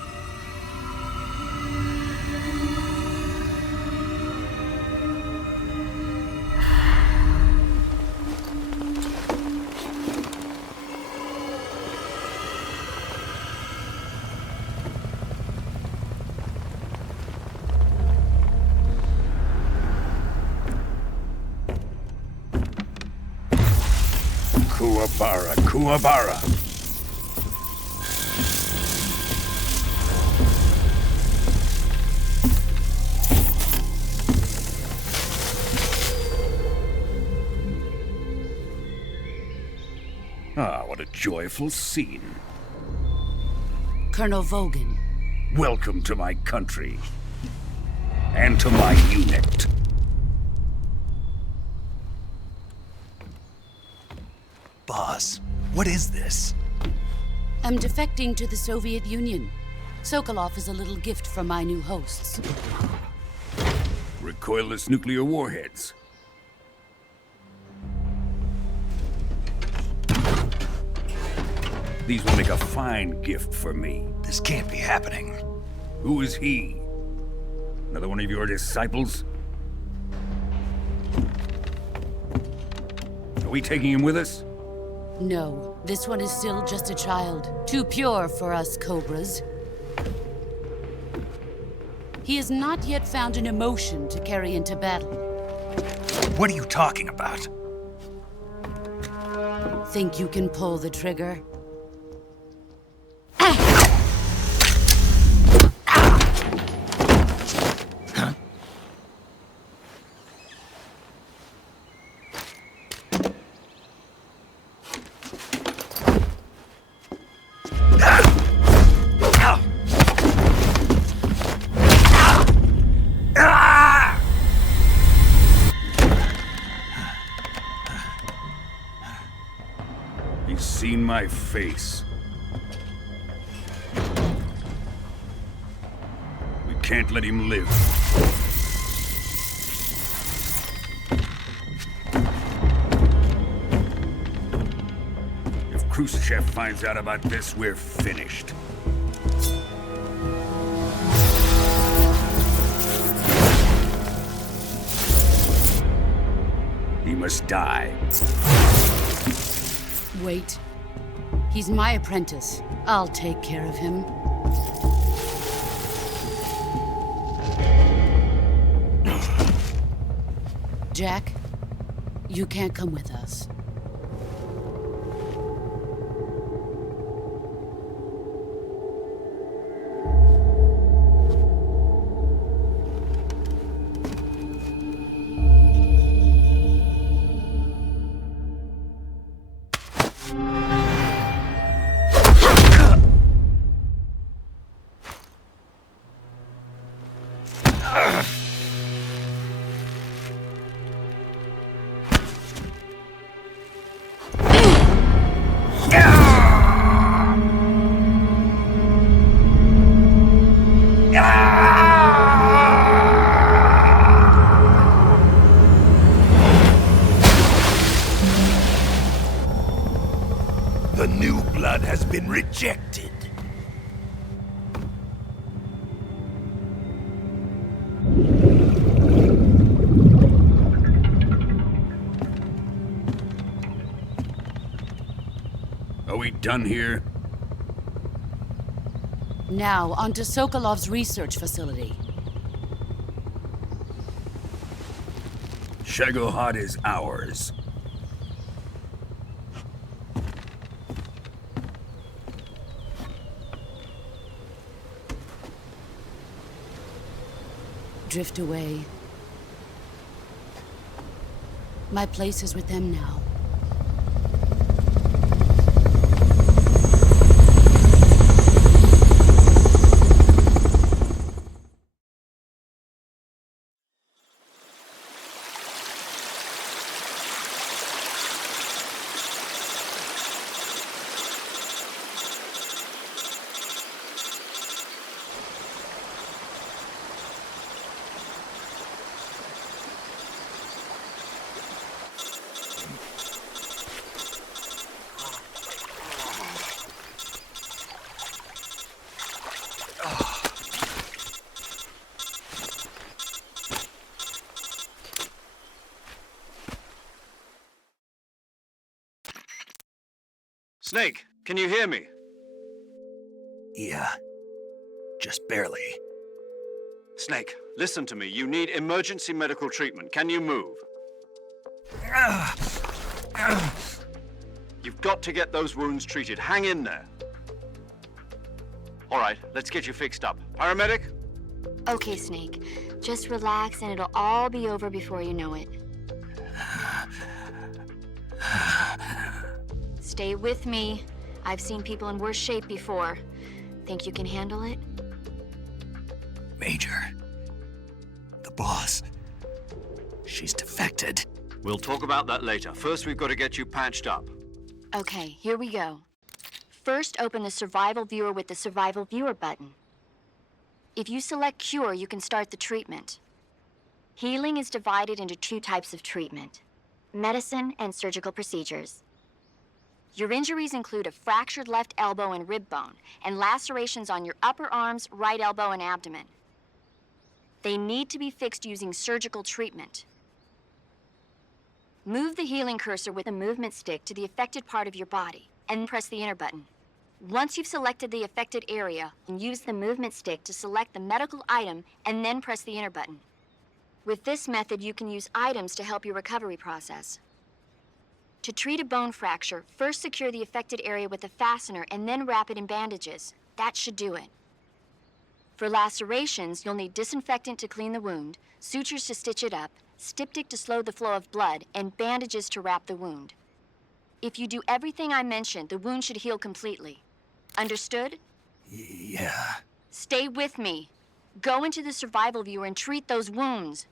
Kuwabara, Kuwabara. Ah, what a joyful scene. Colonel Vogan. Welcome to my country. And to my unit. Boss, what is this? I'm defecting to the Soviet Union. Sokolov is a little gift from my new hosts. Recoilless nuclear warheads. These will make a fine gift for me. This can't be happening. Who is he? Another one of your disciples? Are we taking him with us? No, this one is still just a child. Too pure for us Cobras. He has not yet found an emotion to carry into battle. What are you talking about? Think you can pull the trigger? He's seen my face. We can't let him live. If Khrushchev finds out about this, we're finished. He must die. Wait. He's my apprentice. I'll take care of him. Jack, you can't come with us. The new blood has been rejected. Are we done here? Now, onto Sokolov's research facility. Shagohod is ours. Drift away. My place is with them now. Snake, can you hear me? Yeah. Just barely. Snake, listen to me. You need emergency medical treatment. Can you move? You've got to get those wounds treated. Hang in there. All right, let's get you fixed up. Paramedic? Okay, Snake. Just relax and it'll all be over before you know it. Stay with me. I've seen people in worse shape before. Think you can handle it? Major. The boss. She's defected. We'll talk about that later. First, we've got to get you patched up. Okay, here we go. First, open the Survival Viewer with the Survival Viewer button. If you select Cure, you can start the treatment. Healing is divided into two types of treatment: medicine and surgical procedures. Your injuries include a fractured left elbow and rib bone, and lacerations on your upper arms, right elbow, and abdomen. They need to be fixed using surgical treatment. Move the healing cursor with a movement stick to the affected part of your body, and press the enter button. Once you've selected the affected area, use the movement stick to select the medical item, and then press the enter button. With this method, you can use items to help your recovery process. To treat a bone fracture, first secure the affected area with a fastener and then wrap it in bandages. That should do it. For lacerations, you'll need disinfectant to clean the wound, sutures to stitch it up, styptic to slow the flow of blood, and bandages to wrap the wound. If you do everything I mentioned, the wound should heal completely. Understood? Yeah. Stay with me. Go into the survival viewer and treat those wounds.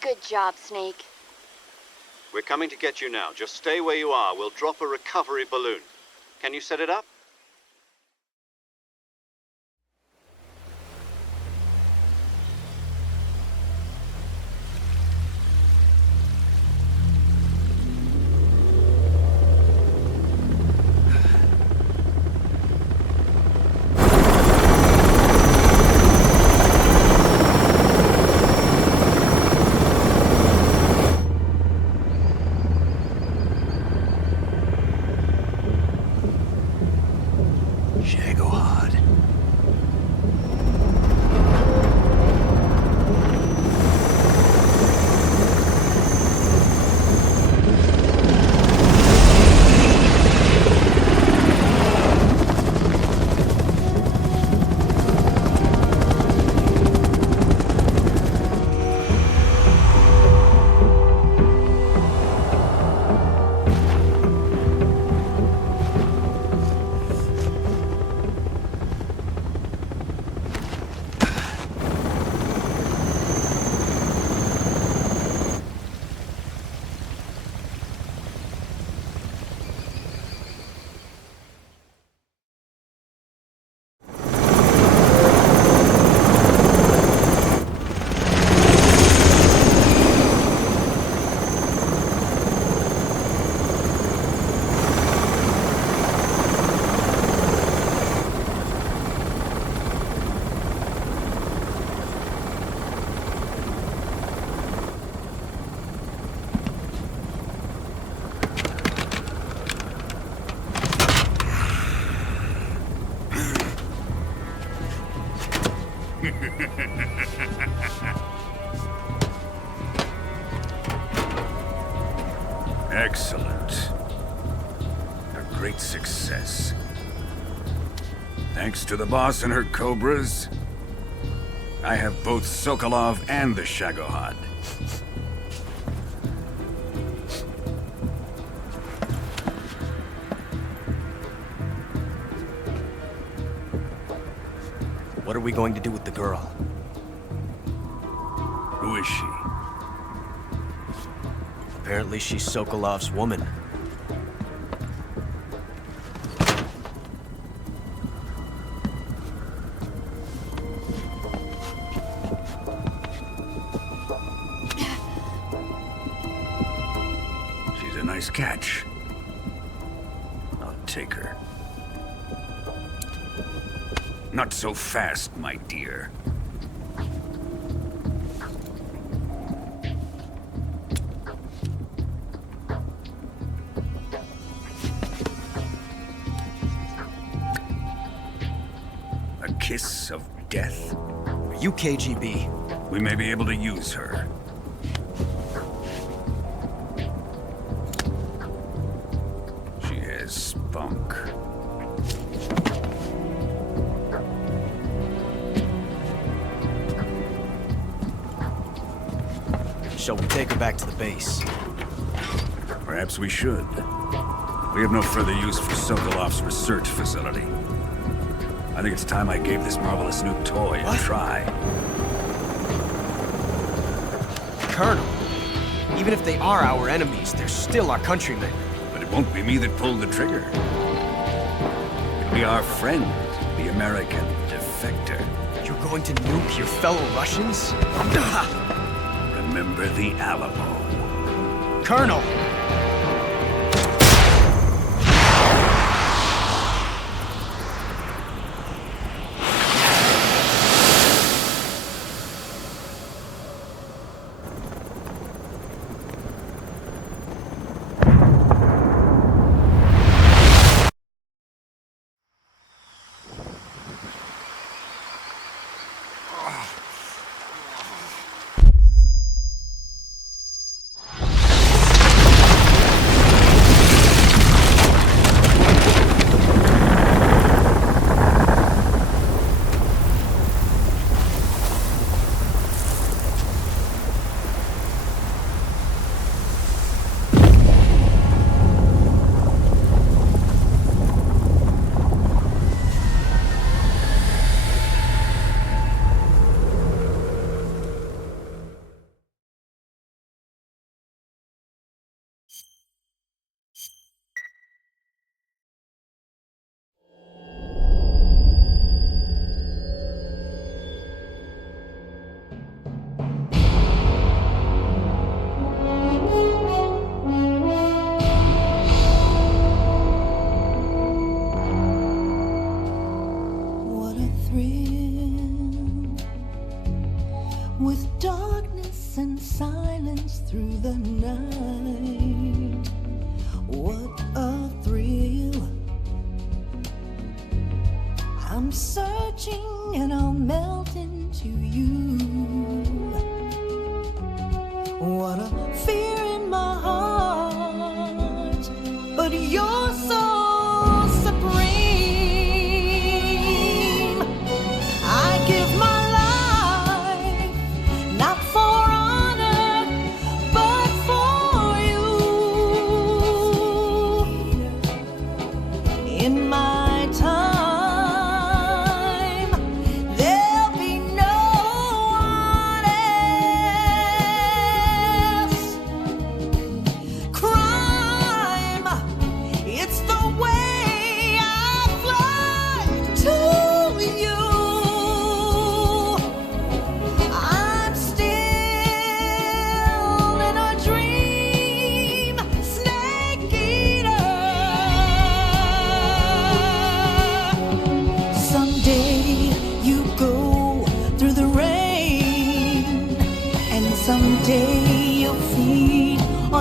Good job, Snake. We're coming to get you now. Just stay where you are. We'll drop a recovery balloon. Can you set it up? Excellent. A great success. Thanks to the boss and her cobras, I have both Sokolov and the Shagohod. What are we going to do with the girl? Who is she? Apparently she's Sokolov's woman. She's a nice catch. I'll take her. Not so fast, my dear. A kiss of death? Are you KGB? We may be able to use her. She has spunk. Shall we take her back to the base? Perhaps we should. We have no further use for Sokolov's research facility. I think it's time I gave this marvelous new toy a try. Colonel, even if they are our enemies, they're still our countrymen. But it won't be me that pulled the trigger. It'll be our friend, the American defector. You're going to nuke your fellow Russians? Remember the Alamo. Colonel! With darkness and silence through the night, what a thrill. I'm searching and I'll melt into you. What a fear in my heart, but you're so supreme. I give my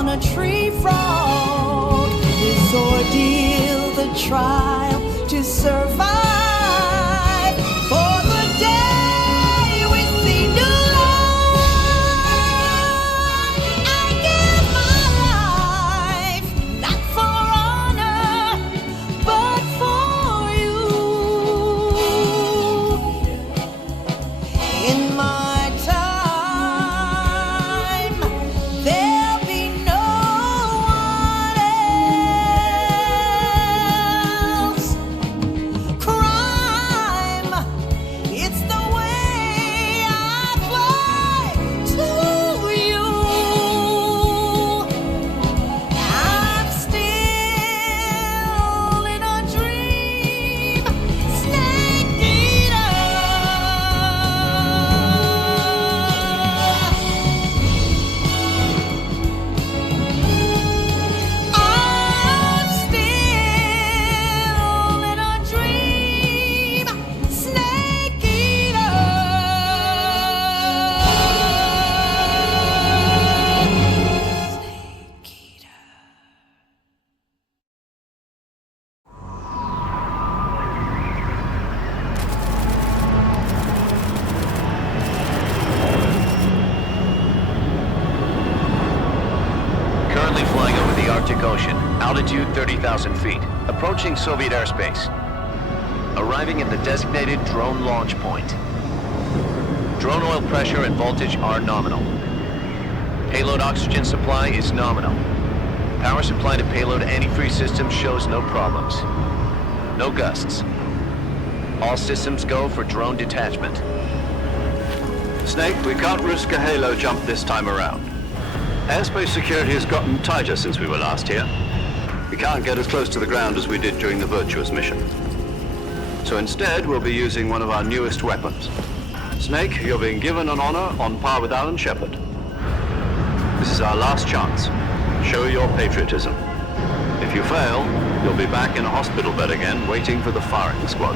a tree frog, this ordeal, the trial to survive. For the day we see new light, I give my Arctic Ocean, altitude 30,000 feet, approaching Soviet airspace. Arriving at the designated drone launch point. Drone oil pressure and voltage are nominal. Payload oxygen supply is nominal. Power supply to payload antifreeze system shows no problems. No gusts. All systems go for drone detachment. Snake, we can't risk a halo jump this time around. Airspace security has gotten tighter since we were last here. We can't get as close to the ground as we did during the Virtuous mission. So instead, we'll be using one of our newest weapons. Snake, you're being given an honor on par with Alan Shepard. This is our last chance. Show your patriotism. If you fail, you'll be back in a hospital bed again, waiting for the firing squad.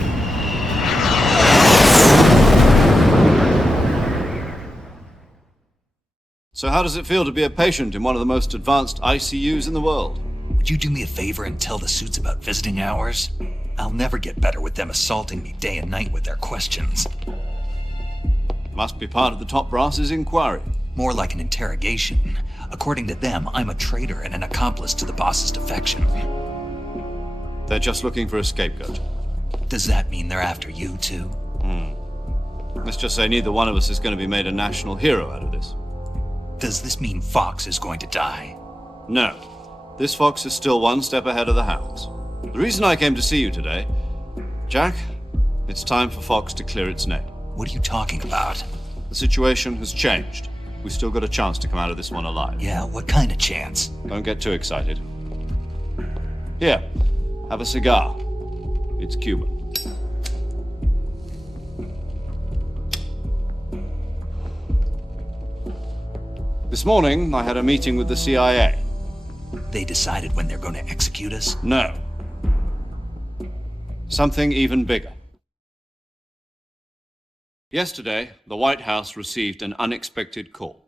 So how does it feel to be a patient in one of the most advanced ICUs in the world? Would you do me a favor and tell the suits about visiting hours? I'll never get better with them assaulting me day and night with their questions. Must be part of the top brass's inquiry. More like an interrogation. According to them, I'm a traitor and an accomplice to the boss's defection. They're just looking for a scapegoat. Does that mean they're after you, too? Let's just say neither one of us is going to be made a national hero out of this. Does this mean Fox is going to die? No. This Fox is still one step ahead of the hounds. The reason I came to see you today, Jack, it's time for Fox to clear its name. What are you talking about? The situation has changed. We've still got a chance to come out of this one alive. Yeah, what kind of chance? Don't get too excited. Here, have a cigar. It's Cuban. This morning, I had a meeting with the CIA. They decided when they're going to execute us? No. Something even bigger. Yesterday, the White House received an unexpected call.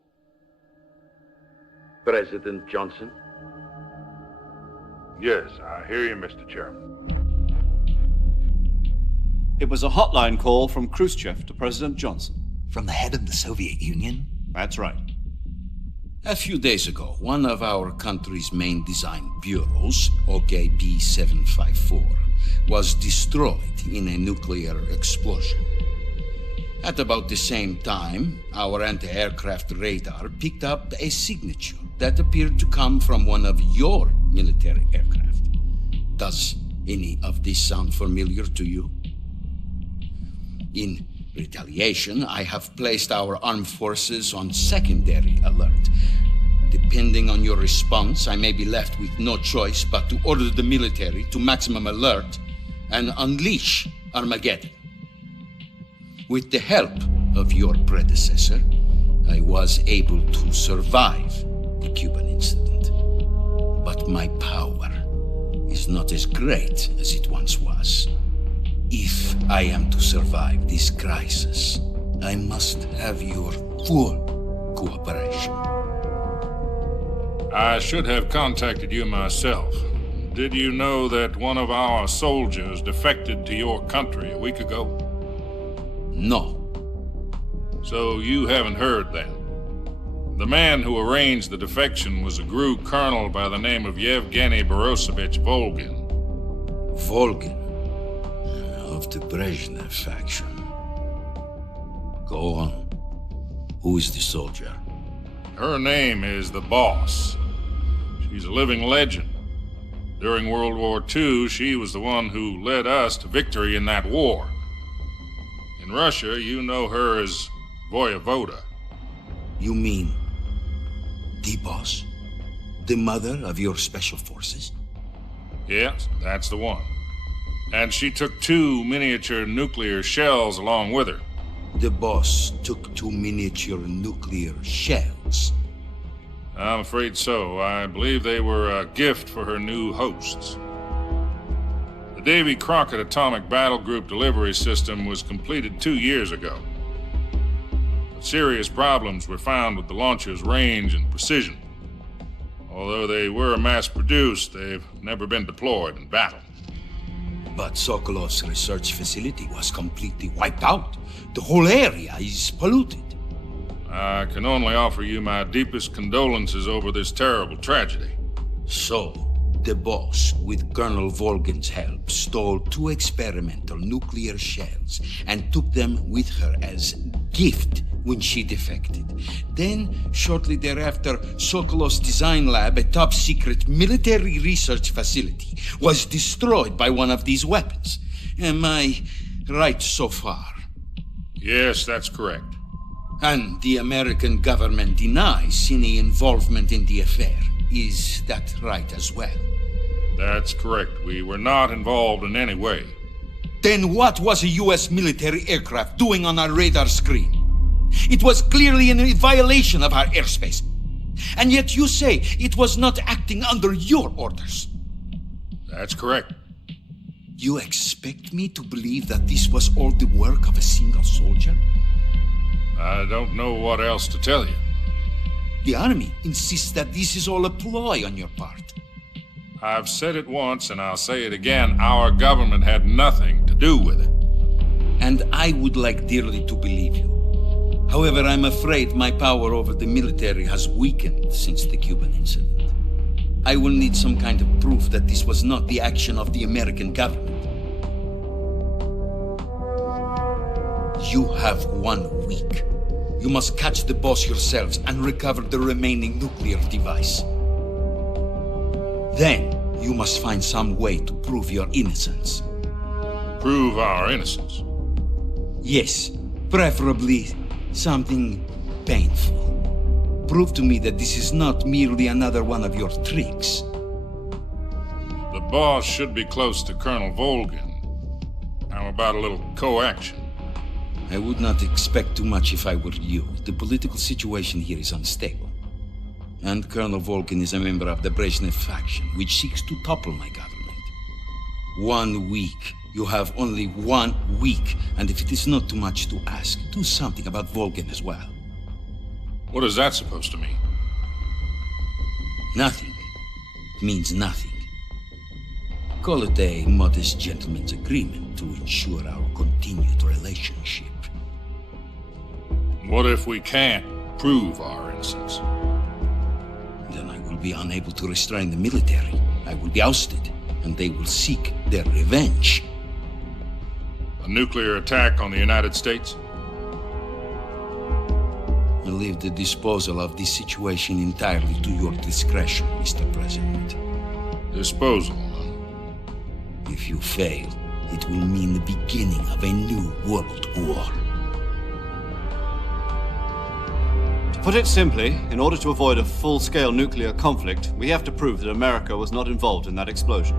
President Johnson? Yes, I hear you, Mr. Chairman. It was a hotline call from Khrushchev to President Johnson. From the head of the Soviet Union? That's right. A few days ago, one of our country's main design bureaus, OKB 754, was destroyed in a nuclear explosion. At about the same time, our anti-aircraft radar picked up a signature that appeared to come from one of your military aircraft. Does any of this sound familiar to you? In retaliation, I have placed our armed forces on secondary alert. Depending on your response, I may be left with no choice but to order the military to maximum alert and unleash Armageddon. With the help of your predecessor, I was able to survive the Cuban incident. But my power is not as great as it once was. If I am to survive this crisis, I must have your full cooperation. I should have contacted you myself. Did you know that one of our soldiers defected to your country a week ago? No. So you haven't heard then? The man who arranged the defection was a GRU colonel by the name of Yevgeny Borisovich Volgin. Volgin? Of the Brezhnev faction. Go on. Who is the soldier? Her name is the Boss. She's a living legend. During World War II, she was the one who led us to victory in that war. In Russia, you know her as Voyevoda. You mean the Boss? The mother of your special forces? Yes, that's the one. And she took 2 miniature nuclear shells along with her. The Boss took 2 miniature nuclear shells? I'm afraid so. I believe they were a gift for her new hosts. The Davy Crockett Atomic Battle Group delivery system was completed 2 years ago. But serious problems were found with the launcher's range and precision. Although they were mass-produced, they've never been deployed in battle. But Sokolov's research facility was completely wiped out. The whole area is polluted. I can only offer you my deepest condolences over this terrible tragedy. So, the boss, with Colonel Volgin's help, stole 2 experimental nuclear shells and took them with her as gift when she defected. Then, shortly thereafter, Sokolov's design lab, a top-secret military research facility, was destroyed by one of these weapons. Am I right so far? Yes, that's correct. And the American government denies any involvement in the affair. Is that right as well? That's correct. We were not involved in any way. Then what was a U.S. military aircraft doing on our radar screen? It was clearly in violation of our airspace. And yet you say it was not acting under your orders. That's correct. You expect me to believe that this was all the work of a single soldier? I don't know what else to tell you. The army insists that this is all a ploy on your part. I've said it once and I'll say it again. Our government had nothing to do with it. And I would like dearly to believe you. However, I'm afraid my power over the military has weakened since the Cuban incident. I will need some kind of proof that this was not the action of the American government. You have 1 week. You must catch the boss yourselves and recover the remaining nuclear device. Then, you must find some way to prove your innocence. Prove our innocence? Yes, preferably something painful. Prove to me that this is not merely another one of your tricks. The boss should be close to Colonel Volgin. How about a little co-action? I would not expect too much if I were you. The political situation here is unstable. And Colonel Volgin is a member of the Brezhnev faction, which seeks to topple my government. 1 week. You have only 1 week. And if it is not too much to ask, do something about Volgin as well. What is that supposed to mean? Nothing. It means nothing. Call it a modest gentleman's agreement to ensure our continued relationship. What if we can't prove our innocence? Then I will be unable to restrain the military. I will be ousted, and they will seek their revenge. A nuclear attack on the United States? I leave the disposal of this situation entirely to your discretion, Mr. President. Disposal? If you fail, it will mean the beginning of a new world war. To put it simply, in order to avoid a full-scale nuclear conflict, we have to prove that America was not involved in that explosion.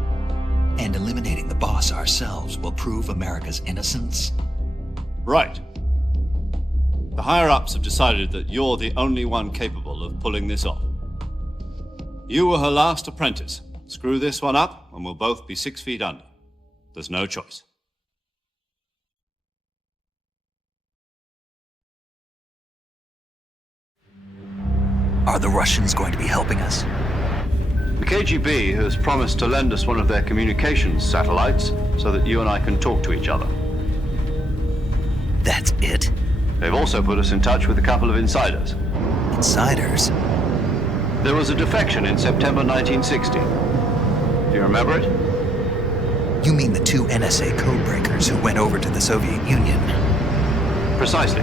And eliminating the boss ourselves will prove America's innocence? Right. The higher-ups have decided that you're the only one capable of pulling this off. You were her last apprentice. Screw this one up, and we'll both be 6 feet under. There's no choice. Are the Russians going to be helping us? The KGB has promised to lend us one of their communications satellites so that you and I can talk to each other. That's it? They've also put us in touch with a couple of insiders. Insiders? There was a defection in September 1960. Do you remember it? You mean the 2 NSA codebreakers who went over to the Soviet Union? Precisely.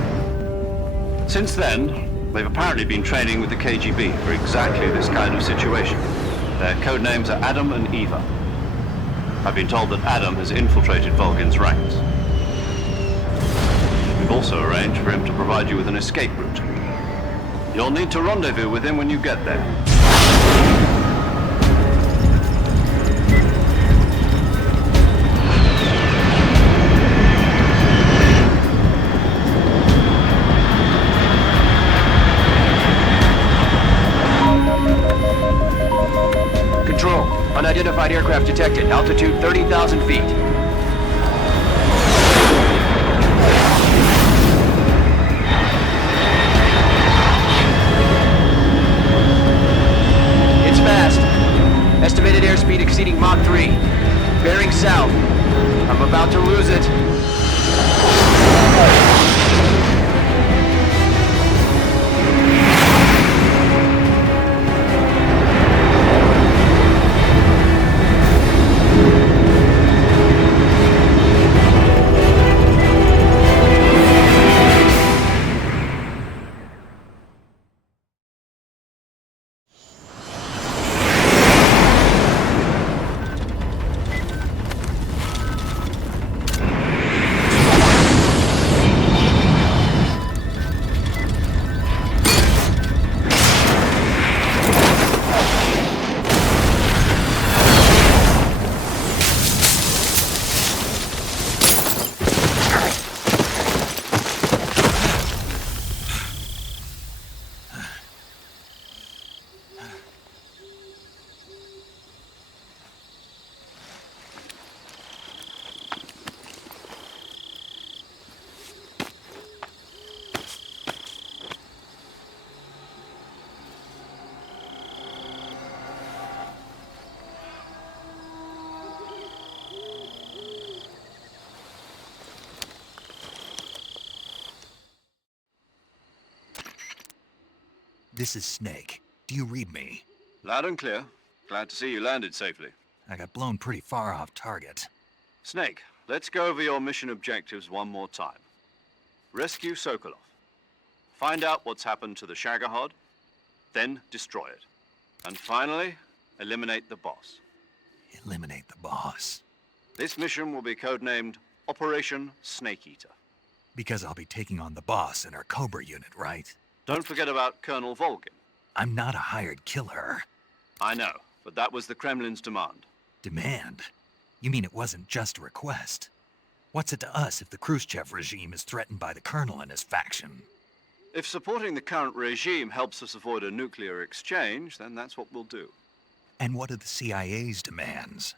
Since then, they've apparently been training with the KGB for exactly this kind of situation. Their code names are Adam and Eva. I've been told that Adam has infiltrated Volgin's ranks. We've also arranged for him to provide you with an escape route. You'll need to rendezvous with him when you get there. Control, unidentified aircraft detected. Altitude 30,000 feet. It's fast. Estimated airspeed exceeding Mach 3. Bearing south. I'm about to lose it. This is Snake. Do you read me? Loud and clear. Glad to see you landed safely. I got blown pretty far off target. Snake, let's go over your mission objectives one more time. Rescue Sokolov. Find out what's happened to the Shagohod, then destroy it. And finally, eliminate the boss. Eliminate the boss. This mission will be codenamed Operation Snake Eater. Because I'll be taking on the boss in our Cobra unit, right? Don't forget about Colonel Volgin. I'm not a hired killer. I know, but that was the Kremlin's demand. Demand? You mean it wasn't just a request? What's it to us if the Khrushchev regime is threatened by the Colonel and his faction? If supporting the current regime helps us avoid a nuclear exchange, then that's what we'll do. And what are the CIA's demands?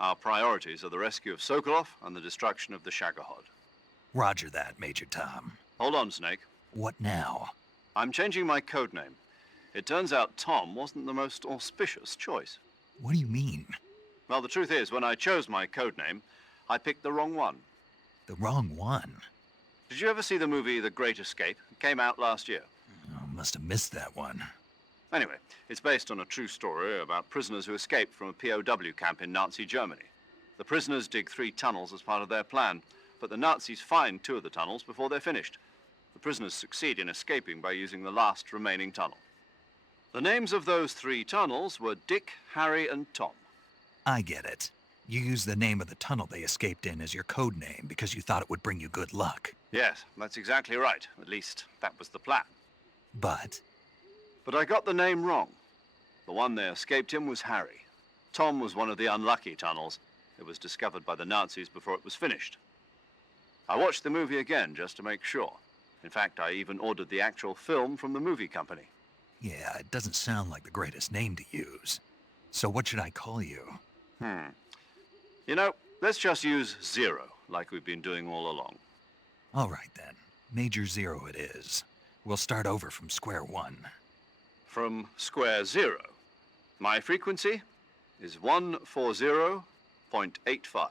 Our priorities are the rescue of Sokolov and the destruction of the Shagohod. Roger that, Major Tom. Hold on, Snake. What now? I'm changing my codename. It turns out Tom wasn't the most auspicious choice. What do you mean? Well, the truth is, when I chose my codename, I picked the wrong one. The wrong one? Did you ever see the movie The Great Escape? It came out last year. Oh, must have missed that one. Anyway, it's based on a true story about prisoners who escaped from a POW camp in Nazi Germany. The prisoners dig 3 tunnels as part of their plan, but the Nazis find 2 of the tunnels before they're finished. The prisoners succeed in escaping by using the last remaining tunnel. The names of those 3 tunnels were Dick, Harry, and Tom. I get it. You used the name of the tunnel they escaped in as your code name because you thought it would bring you good luck. Yes, that's exactly right. At least, that was the plan. But I got the name wrong. The one they escaped in was Harry. Tom was one of the unlucky tunnels. It was discovered by the Nazis before it was finished. I watched the movie again just to make sure. In fact, I even ordered the actual film from the movie company. yeah, it doesn't sound like the greatest name to use. So what should I call you? You know, let's just use Zero, like we've been doing all along. All right then. Major Zero it is. We'll start over from square one. From square 0. My frequency is 140.85.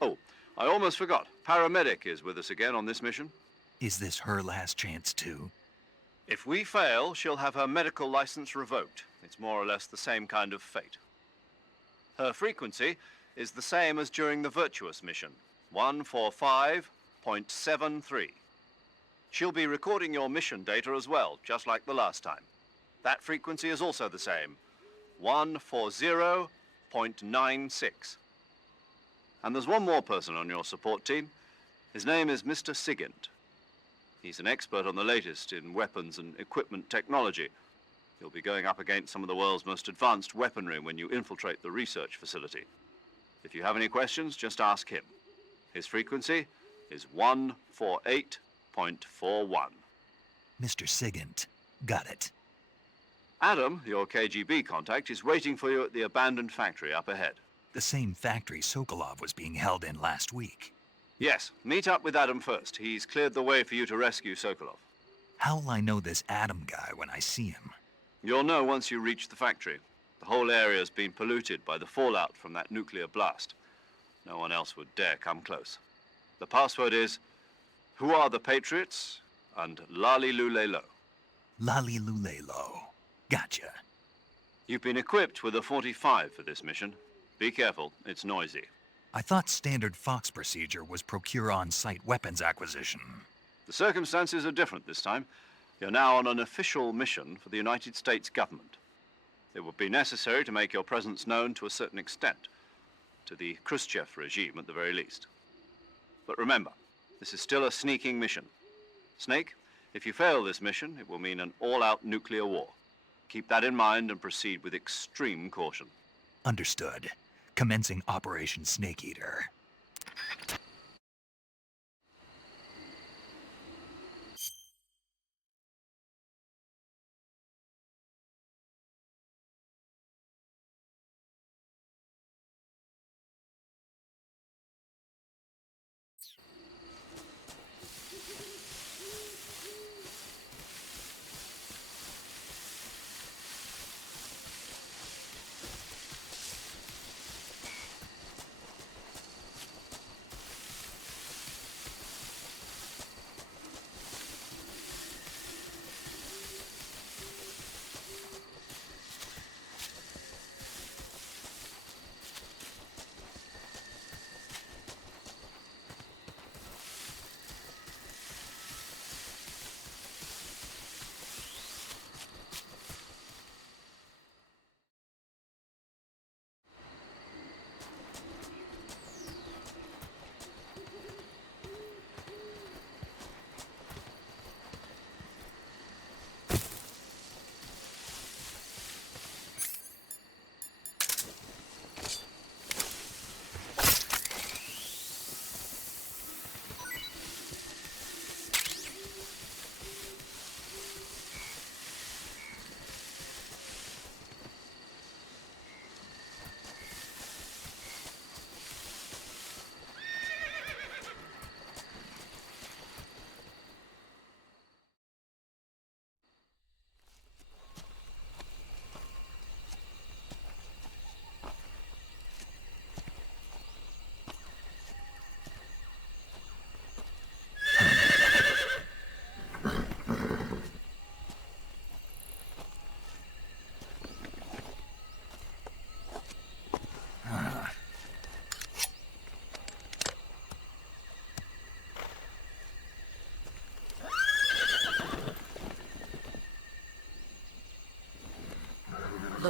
Oh, I almost forgot. Paramedic is with us again on this mission. Is this her last chance too? If we fail, she'll have her medical license revoked. It's more or less the same kind of fate. Her frequency is the same as during the Virtuous mission, 145.73. She'll be recording your mission data as well, just like the last time. That frequency is also the same, 140.96. And there's one more person on your support team. His name is Mr. Sigint. He's an expert on the latest in weapons and equipment technology. You'll be going up against some of the world's most advanced weaponry when you infiltrate the research facility. If you have any questions, just ask him. His frequency is 148.41. Mr. Sigint. Got it. Adam, your KGB contact, is waiting for you at the abandoned factory up ahead. The same factory Sokolov was being held in last week. Yes, meet up with Adam first. He's cleared the way for you to rescue Sokolov. How will I know this Adam guy when I see him? You'll know once you reach the factory. The whole area's been polluted by the fallout from that nuclear blast. No one else would dare come close. The password is, "Who are the Patriots?" and Lali Lulelo. Lali Lulelo. Gotcha. You've been equipped with a 45 for this mission. Be careful, it's noisy. I thought standard Fox procedure was procure on-site weapons acquisition. The circumstances are different this time. You're now on an official mission for the United States government. It would be necessary to make your presence known to a certain extent, to the Khrushchev regime at the very least. But remember, this is still a sneaking mission. Snake, if you fail this mission, it will mean an all-out nuclear war. Keep that in mind and proceed with extreme caution. Understood. Commencing Operation Snake Eater.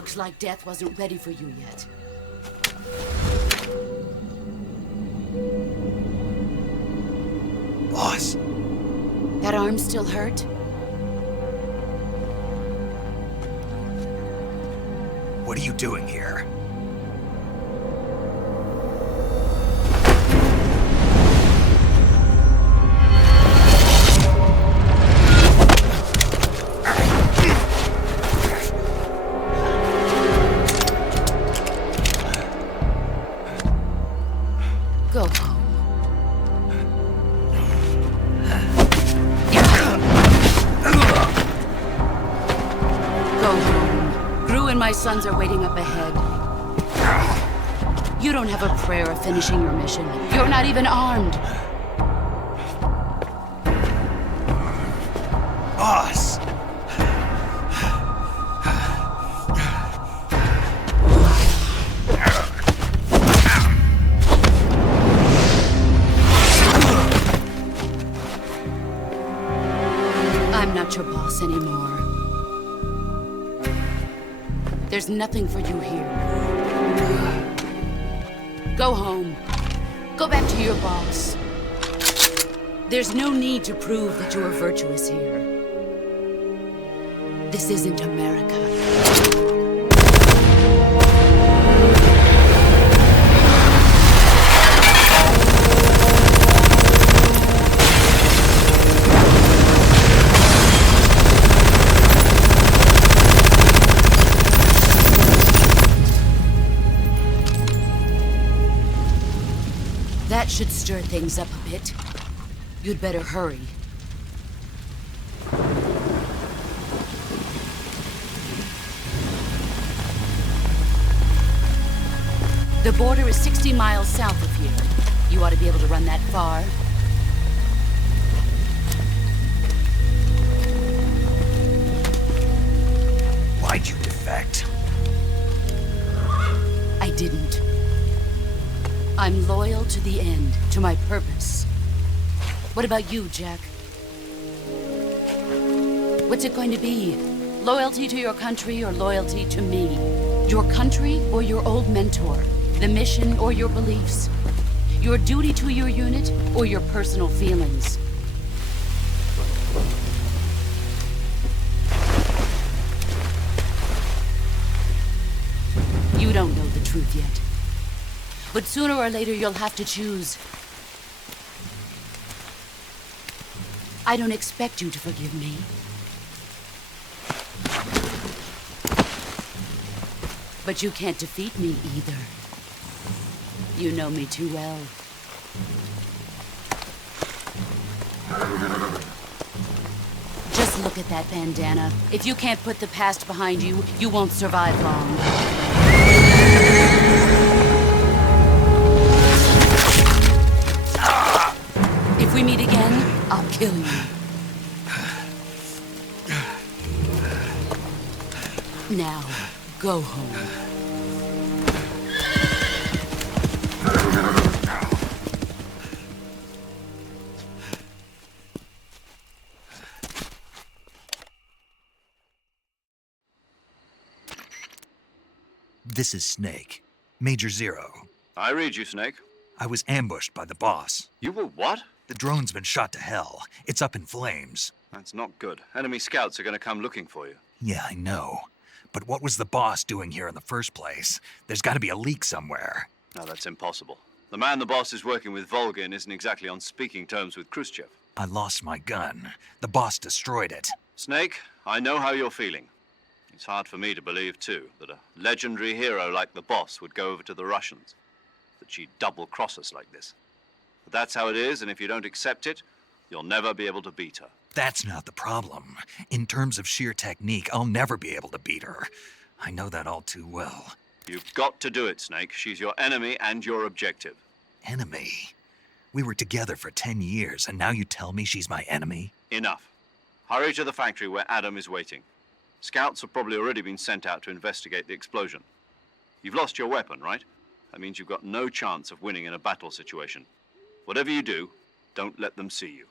Looks like death wasn't ready for you yet. Boss. That arm still hurt? What are you doing here? Go home. Go home. Gru and my sons are waiting up ahead. You don't have a prayer of finishing your mission. You're not even armed. Boss! I'm not your boss anymore. There's nothing for you here. Go home. Go back to your boss. There's no need to prove that you are virtuous here. This isn't America. That should stir things up a bit. You'd better hurry. The border is 60 miles south of here. You ought to be able to run that far. Why'd you defect? I didn't. I'm loyal to the end, to my purpose. What about you, Jack? What's it going to be? Loyalty to your country or loyalty to me? Your country or your old mentor? The mission or your beliefs? Your duty to your unit or your personal feelings? You don't know the truth yet. But sooner or later, you'll have to choose. I don't expect you to forgive me. But you can't defeat me either. You know me too well. Just look at that bandana. If you can't put the past behind you, you won't survive long. If we meet again, I'll kill you. Now, go home. This is Snake. Major Zero. I read you, Snake. I was ambushed by the boss. You were what? The drone's been shot to hell. It's up in flames. That's not good. Enemy scouts are going to come looking for you. Yeah, I know. But what was the boss doing here in the first place? There's got to be a leak somewhere. No, that's impossible. The man the boss is working with, Volgin, isn't exactly on speaking terms with Khrushchev. I lost my gun. The boss destroyed it. Snake, I know how you're feeling. It's hard for me to believe, too, that a legendary hero like the boss would go over to the Russians. That she'd double-cross us like this. But that's how it is, and if you don't accept it, you'll never be able to beat her. That's not the problem. In terms of sheer technique, I'll never be able to beat her. I know that all too well. You've got to do it, Snake. She's your enemy and your objective. Enemy? We were together for 10 years, and now you tell me she's my enemy? Enough. Hurry to the factory where Adam is waiting. Scouts have probably already been sent out to investigate the explosion. You've lost your weapon, right? That means you've got no chance of winning in a battle situation. Whatever you do, don't let them see you.